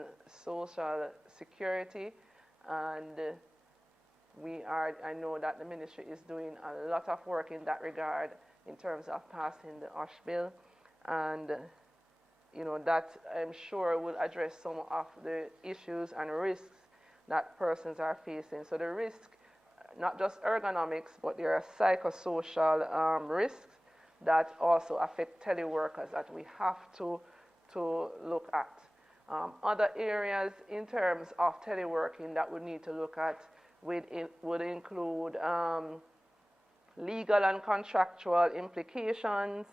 Social Security. And I know that the ministry is doing a lot of work in that regard in terms of passing the OSH bill. And, you know, that I'm sure will address some of the issues and risks that persons are facing. So the risk, not just ergonomics, but there are psychosocial risks that also affect teleworkers that we have to look at. Other areas in terms of teleworking that we need to look at would include legal and contractual implications.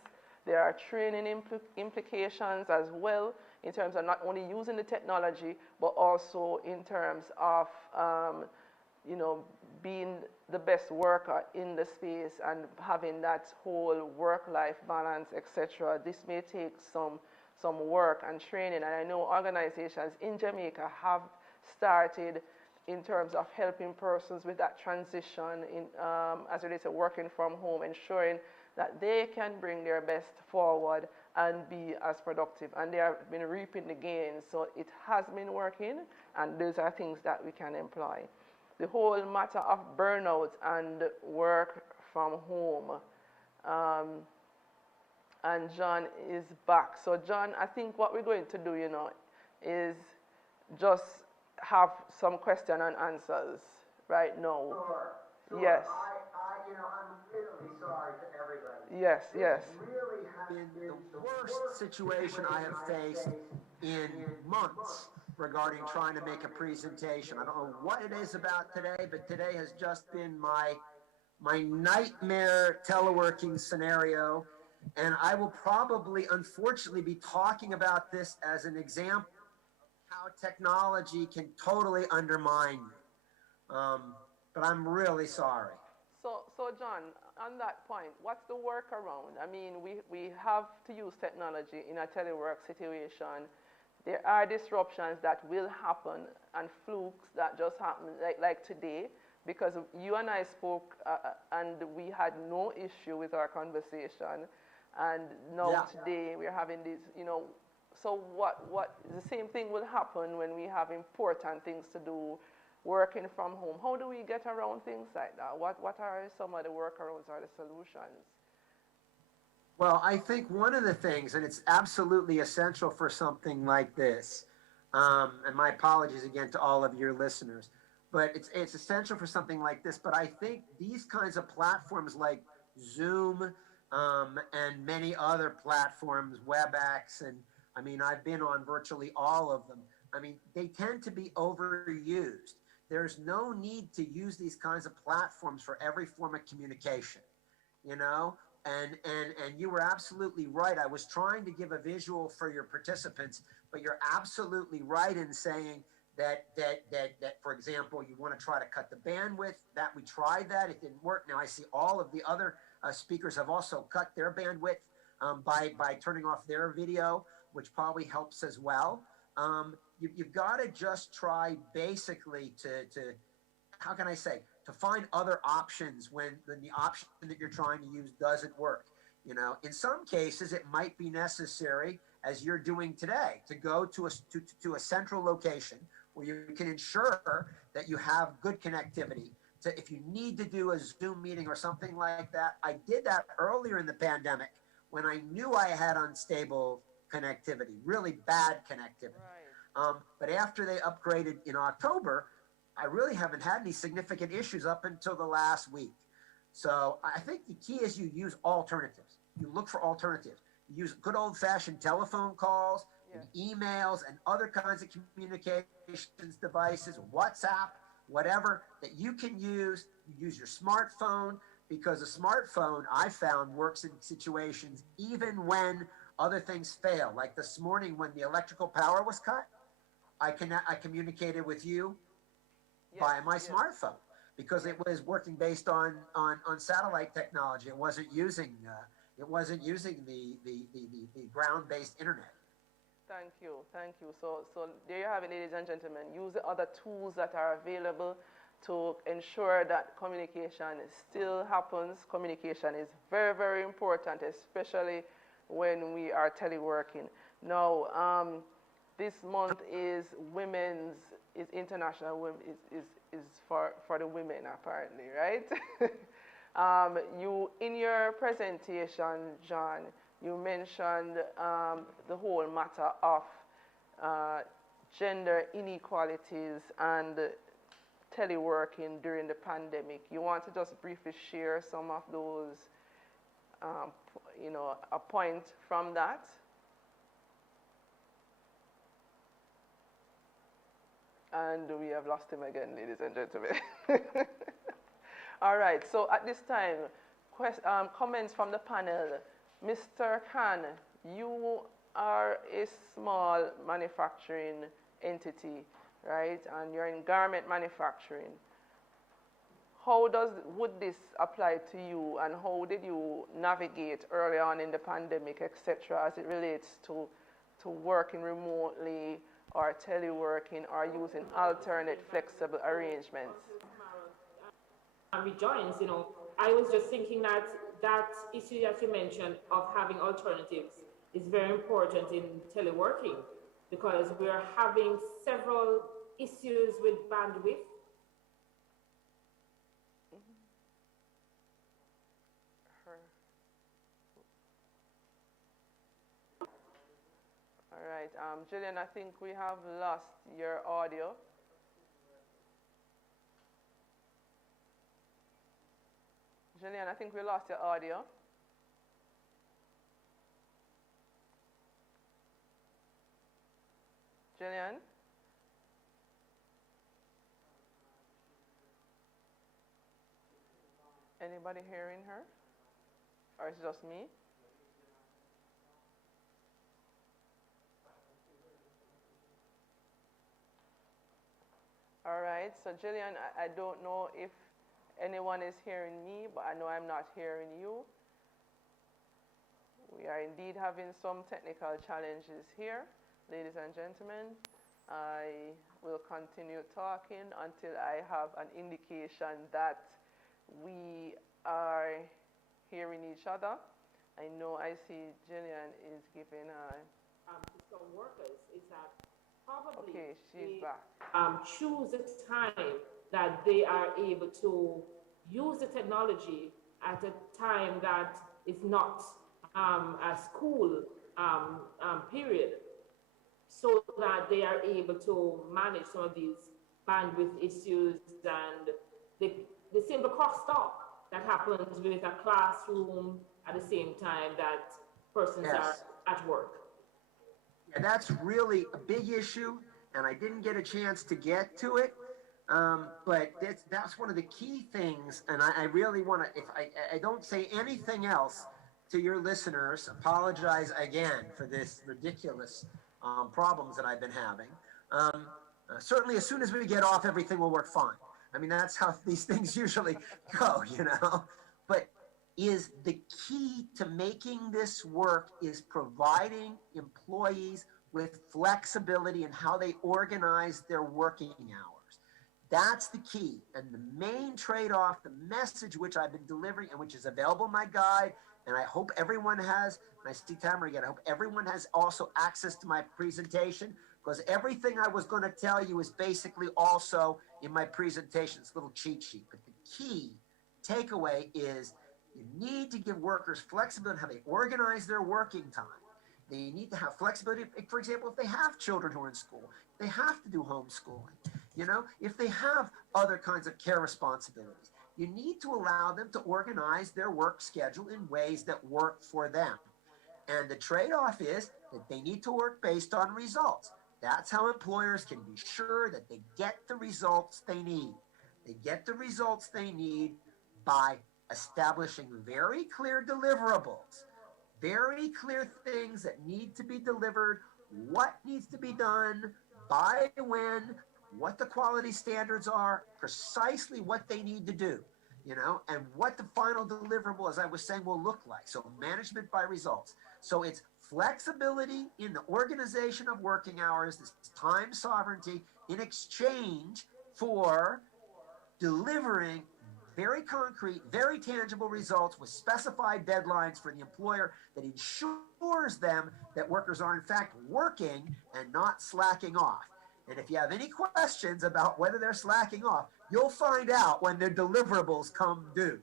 There are training implications as well in terms of not only using the technology, but also in terms of you know, being the best worker in the space and having that whole work-life balance, etc. This may take some work and training, and I know organizations in Jamaica have started in terms of helping persons with that transition in, as it relates to working from home, ensuring that they can bring their best forward and be as productive. And they have been reaping the gains, so it has been working, and those are things that we can employ. The whole matter of burnout and work from home. And John is back. So John, I think what we're going to do, you know, is just have some question and answers right now. Sure. Yes. You know, I'm really sorry to everybody. Yes, yes. This really has been the worst situation I have faced in months regarding trying to make a presentation. I don't know what it is about today, but today has just been my nightmare teleworking scenario. And I will probably, unfortunately, be talking about this as an example of how technology can totally undermine me. But I'm really sorry. So John, on that point, what's the workaround? I mean, we have to use technology in a telework situation. There are disruptions that will happen and flukes that just happen like today, because you and I spoke and we had no issue with our conversation. And now today we're having this, you know, so what the same thing will happen when we have important things to do, working from home. How do we get around things like that? What are some of the workarounds or the solutions? Well, I think one of the things, and it's absolutely essential for something like this, and my apologies again to all of your listeners, but it's essential for something like this. But I think these kinds of platforms like Zoom and many other platforms, WebEx, and I mean, I've been on virtually all of them. I mean, they tend to be overused. There's no need to use these kinds of platforms for every form of communication, you know? And you were absolutely right. I was trying to give a visual for your participants, but you're absolutely right in saying that for example, you want to try to cut the bandwidth. That we tried that, it didn't work. Now I see all of the other speakers have also cut their bandwidth by turning off their video, which probably helps as well. You've got to just try basically to how can I say, to find other options when the option that you're trying to use doesn't work. You know, in some cases, it might be necessary, as you're doing today, to go to a central location where you can ensure that you have good connectivity. If you need to do a Zoom meeting or something like that, I did that earlier in the pandemic when I knew I had unstable connectivity, really bad connectivity. Right. But after they upgraded in October, I really haven't had any significant issues up until the last week. So I think the key is you use alternatives. You look for alternatives. You use good old-fashioned telephone calls, and emails, and other kinds of communications devices, WhatsApp. whatever that you can use. You use your smartphone, because a smartphone, I found, works in situations even when other things fail. Like this morning when the electrical power was cut, I communicated with you via my smartphone, because it was working based on satellite technology. It wasn't using the ground-based internet. Thank you, thank you. So there you have it, ladies and gentlemen. Use the other tools that are available to ensure that communication still happens. Communication is very, very important, especially when we are teleworking. Now, this month is International Women, is for the women, apparently, right? You, in your presentation, John, you mentioned the whole matter of gender inequalities and teleworking during the pandemic. You want to just briefly share some of those, a point from that? And we have lost him again, ladies and gentlemen. All right, so at this time, comments from the panel. Mr. Khan, you are a small manufacturing entity, right? And you're in garment manufacturing. How would this apply to you, and how did you navigate early on in the pandemic, etc., as it relates to working remotely or teleworking or using alternate flexible arrangements? Rejoins, I was just thinking that issue that you mentioned of having alternatives is very important in teleworking, because we're having several issues with bandwidth. All right, Jillian, I think we have lost your audio. Jillian, I think we lost your audio. Jillian? Anybody hearing her? Or is it just me? All right, so Jillian, I don't know if anyone is hearing me, but I know I'm not hearing you. We are indeed having some technical challenges here, ladies and gentlemen. I will continue talking until I have an indication that we are hearing each other. I know I see Jillian is giving a... to some workers is that probably okay, she's back. Choose a time that they are able to use the technology at a time that is not a school period, so that they are able to manage some of these bandwidth issues and the simple crosstalk that happens with a classroom at the same time that persons are at work. Yeah, that's really a big issue, and I didn't get a chance to get to it. But that's one of the key things, and I really want to, if I don't say anything else to your listeners, apologize again for this ridiculous problems that I've been having. Certainly, as soon as we get off, everything will work fine. I mean, that's how these things usually go, But is the key to making this work is providing employees with flexibility in how they organize their working hours. That's the key. And the main trade-off, the message which I've been delivering and which is available in my guide, and I hope everyone has, and I see Tamara again, I hope everyone has also access to my presentation, because everything I was going to tell you is basically also in my presentation, this little cheat sheet. But the key takeaway is you need to give workers flexibility in how they organize their working time. They need to have flexibility. For example, if they have children who are in school, they have to do homeschooling. If they have other kinds of care responsibilities, you need to allow them to organize their work schedule in ways that work for them. And the trade-off is that they need to work based on results. That's how employers can be sure that they get the results they need. They get the results they need by establishing very clear deliverables, very clear things that need to be delivered, what needs to be done, by when, what the quality standards are, precisely what they need to do, and what the final deliverable, as I was saying, will look like. So management by results. So it's flexibility in the organization of working hours, this time sovereignty in exchange for delivering very concrete, very tangible results with specified deadlines for the employer that ensures them that workers are in fact working and not slacking off. And if you have any questions about whether they're slacking off, you'll find out when their deliverables come due.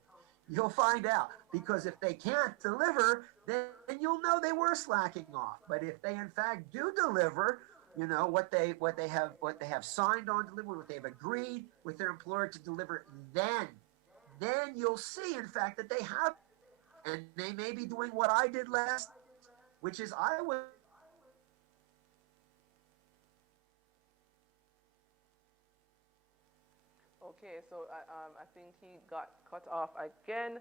You'll find out, because if they can't deliver, then you'll know they were slacking off. But if they in fact do deliver, what they have signed on to deliver, what they've agreed with their employer to deliver, then you'll see in fact that they have, and they may be doing what I did last, which is I was. Okay, so I think he got cut off again.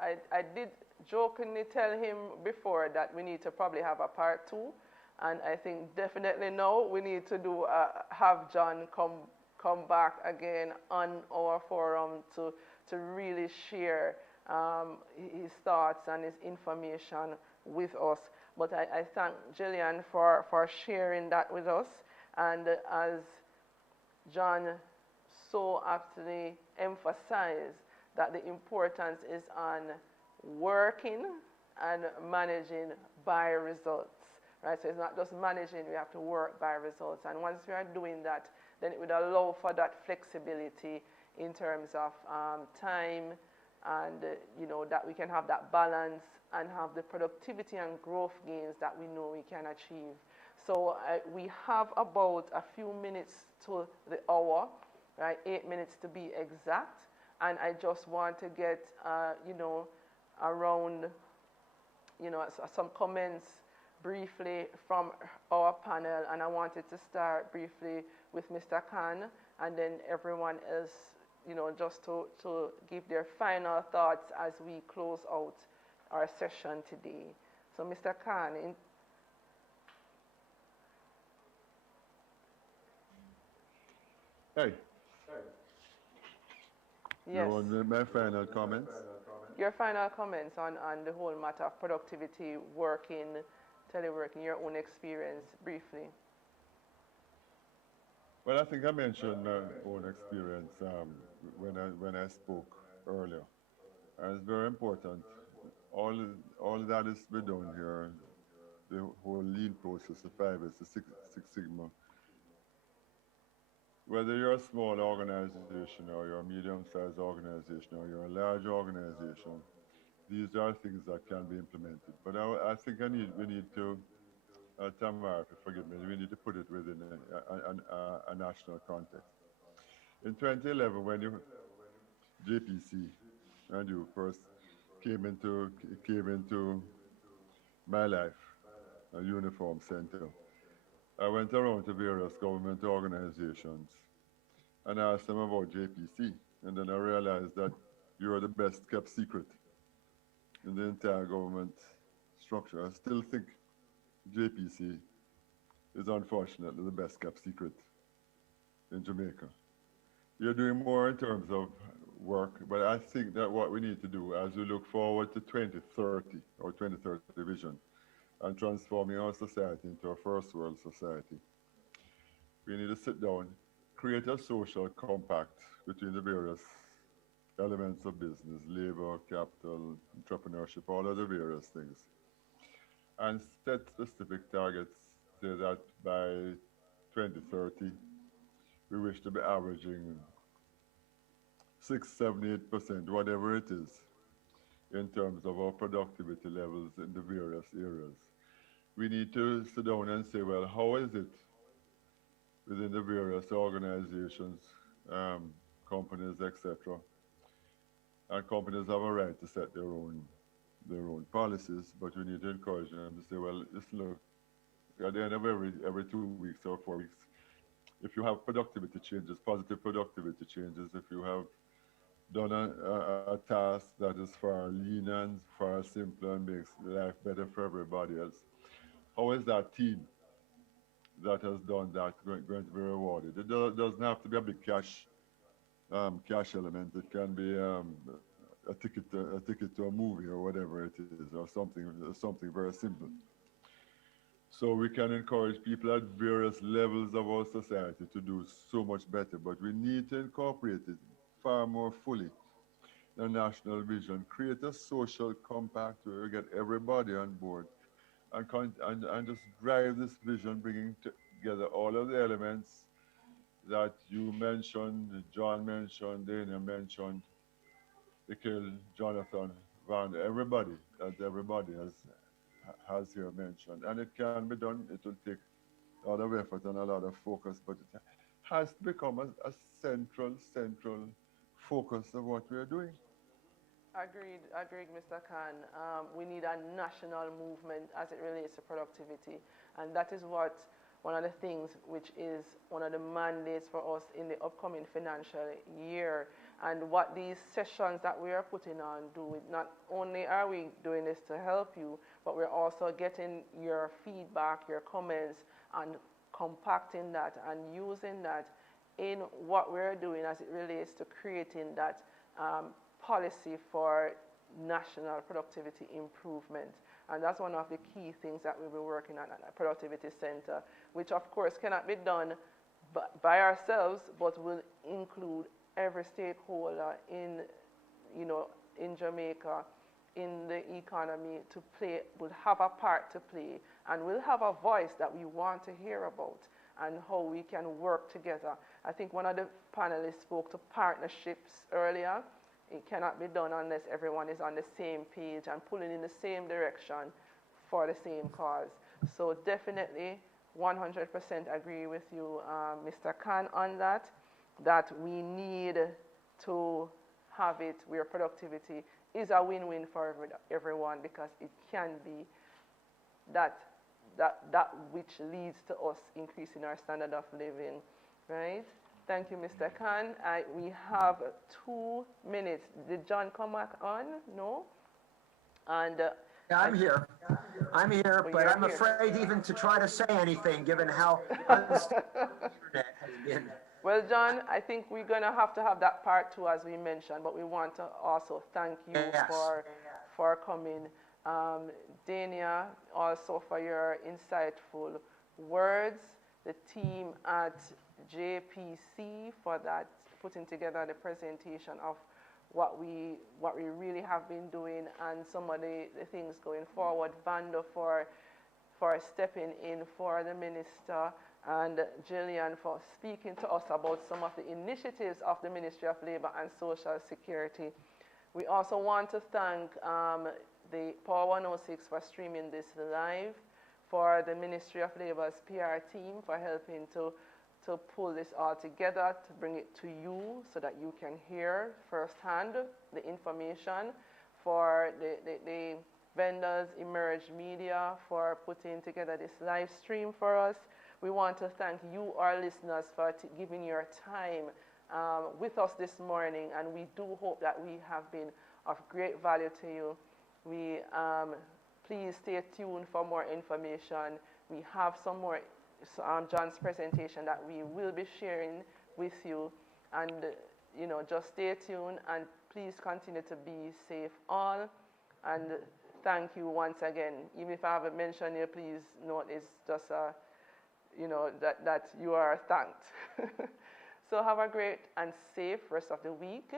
I did jokingly tell him before that we need to probably have a part 2, and I think definitely now we need to do have John come back again on our forum to really share his thoughts and his information with us. But I thank Jillian for sharing that with us, and as John so aptly emphasized, that the importance is on working and managing by results, right? So it's not just managing, we have to work by results. And once we are doing that, then it would allow for that flexibility in terms of time, and that we can have that balance and have the productivity and growth gains that we know we can achieve. So we have about a few minutes to the hour, right? 8 minutes to be exact. And I just want to get, around, some comments briefly from our panel. And I wanted to start briefly with Mr. Khan, and then everyone else, just to give their final thoughts as we close out our session today. So Mr. Khan, Hey. Yes. You want my final comments? Your final comments on the whole matter of productivity, working, teleworking, your own experience, briefly. Well, I think I mentioned my own experience when I spoke earlier. And it's very important. All that is to be done here, the whole lean process, the 5S, the Six Sigma. Whether you're a small organization or you're a medium-sized organization or you're a large organization, these are things that can be implemented. But I think we need to, Tamara, forgive me, we need to put it within a national context. In 2011, when JPC and you first came into my life, a uniform center, I went around to various government organizations and asked them about JPC. And then I realized that you are the best kept secret in the entire government structure. I still think JPC is unfortunately the best kept secret in Jamaica. You're doing more in terms of work, but I think that what we need to do as we look forward to 2030 or 2030 vision, and transforming our society into a first world society, we need to sit down, create a social compact between the various elements of business, labor, capital, entrepreneurship, all of the various things, and set specific targets. Say that by 2030, we wish to be averaging 6, 7, 8%, whatever it is, in terms of our productivity levels in the various areas. We need to sit down and say, well, how is it within the various organizations, companies, etc. And companies have a right to set their own policies, but we need to encourage them to say, well, listen, look, at the end of every 2 weeks or 4 weeks. If you have productivity changes, positive productivity changes, if you have done a task that is far leaner and far simpler and makes life better for everybody else, how is that team that has done that going to be rewarded? It doesn't have to be a big cash element. It can be a ticket to a movie or whatever it is, or something very simple. So we can encourage people at various levels of our society to do so much better, but we need to incorporate it far more fully. The national vision, create a social compact where we get everybody on board and just drive this vision, bringing together all of the elements that you mentioned, John mentioned, Dana mentioned, Nikhil, Jonathan, Van, everybody has here mentioned. And it can be done. It will take a lot of effort and a lot of focus, but it has to become a central focus of what we are doing. Agreed, Mr. Khan. We need a national movement as it relates to productivity, and that is what one of the things which is one of the mandates for us in the upcoming financial year. And what these sessions that we are putting on do, not only are we doing this to help you, but we're also getting your feedback, your comments, and compacting that and using that in what we're doing as it relates to creating that policy for national productivity improvement. And that's one of the key things that we'll be working on at the Productivity Center, which of course cannot be done by ourselves, but will include every stakeholder in Jamaica, in the economy to play, will have a part to play, and will have a voice that we want to hear about and how we can work together. I think one of the panelists spoke to partnerships earlier. It cannot be done unless everyone is on the same page and pulling in the same direction for the same cause. So definitely 100% agree with you, Mr. Khan, on that we need to have it where productivity is a win-win for everyone, because it can be that which leads to us increasing our standard of living, right? Thank you, Mr. Khan. We have 2 minutes. Did John come back on? No? And yeah, I'm here, but I'm afraid even to try to say anything given how unstable the internet has been. Well, John, I think we're going to have that part 2 as we mentioned, but we want to also thank you for coming. Dania, also for your insightful words. The team at JPC for that, putting together the presentation of what we really have been doing and some of the things going forward. Vando for stepping in for the minister, and Jillian for speaking to us about some of the initiatives of the Ministry of Labor and Social Security. We also want to thank the Power 106 for streaming this live, for the Ministry of Labor's PR team for helping to pull this all together, to bring it to you so that you can hear firsthand the information, for the vendors, Emerge Media, for putting together this live stream for us. We want to thank you, our listeners, for giving your time with us this morning, and we do hope that we have been of great value to you. We please stay tuned for more information. We have some more John's presentation that we will be sharing with you, and just stay tuned and please continue to be safe all, and thank you once again. Even if I haven't mentioned you, please note it's just that you are thanked. So have a great and safe rest of the week.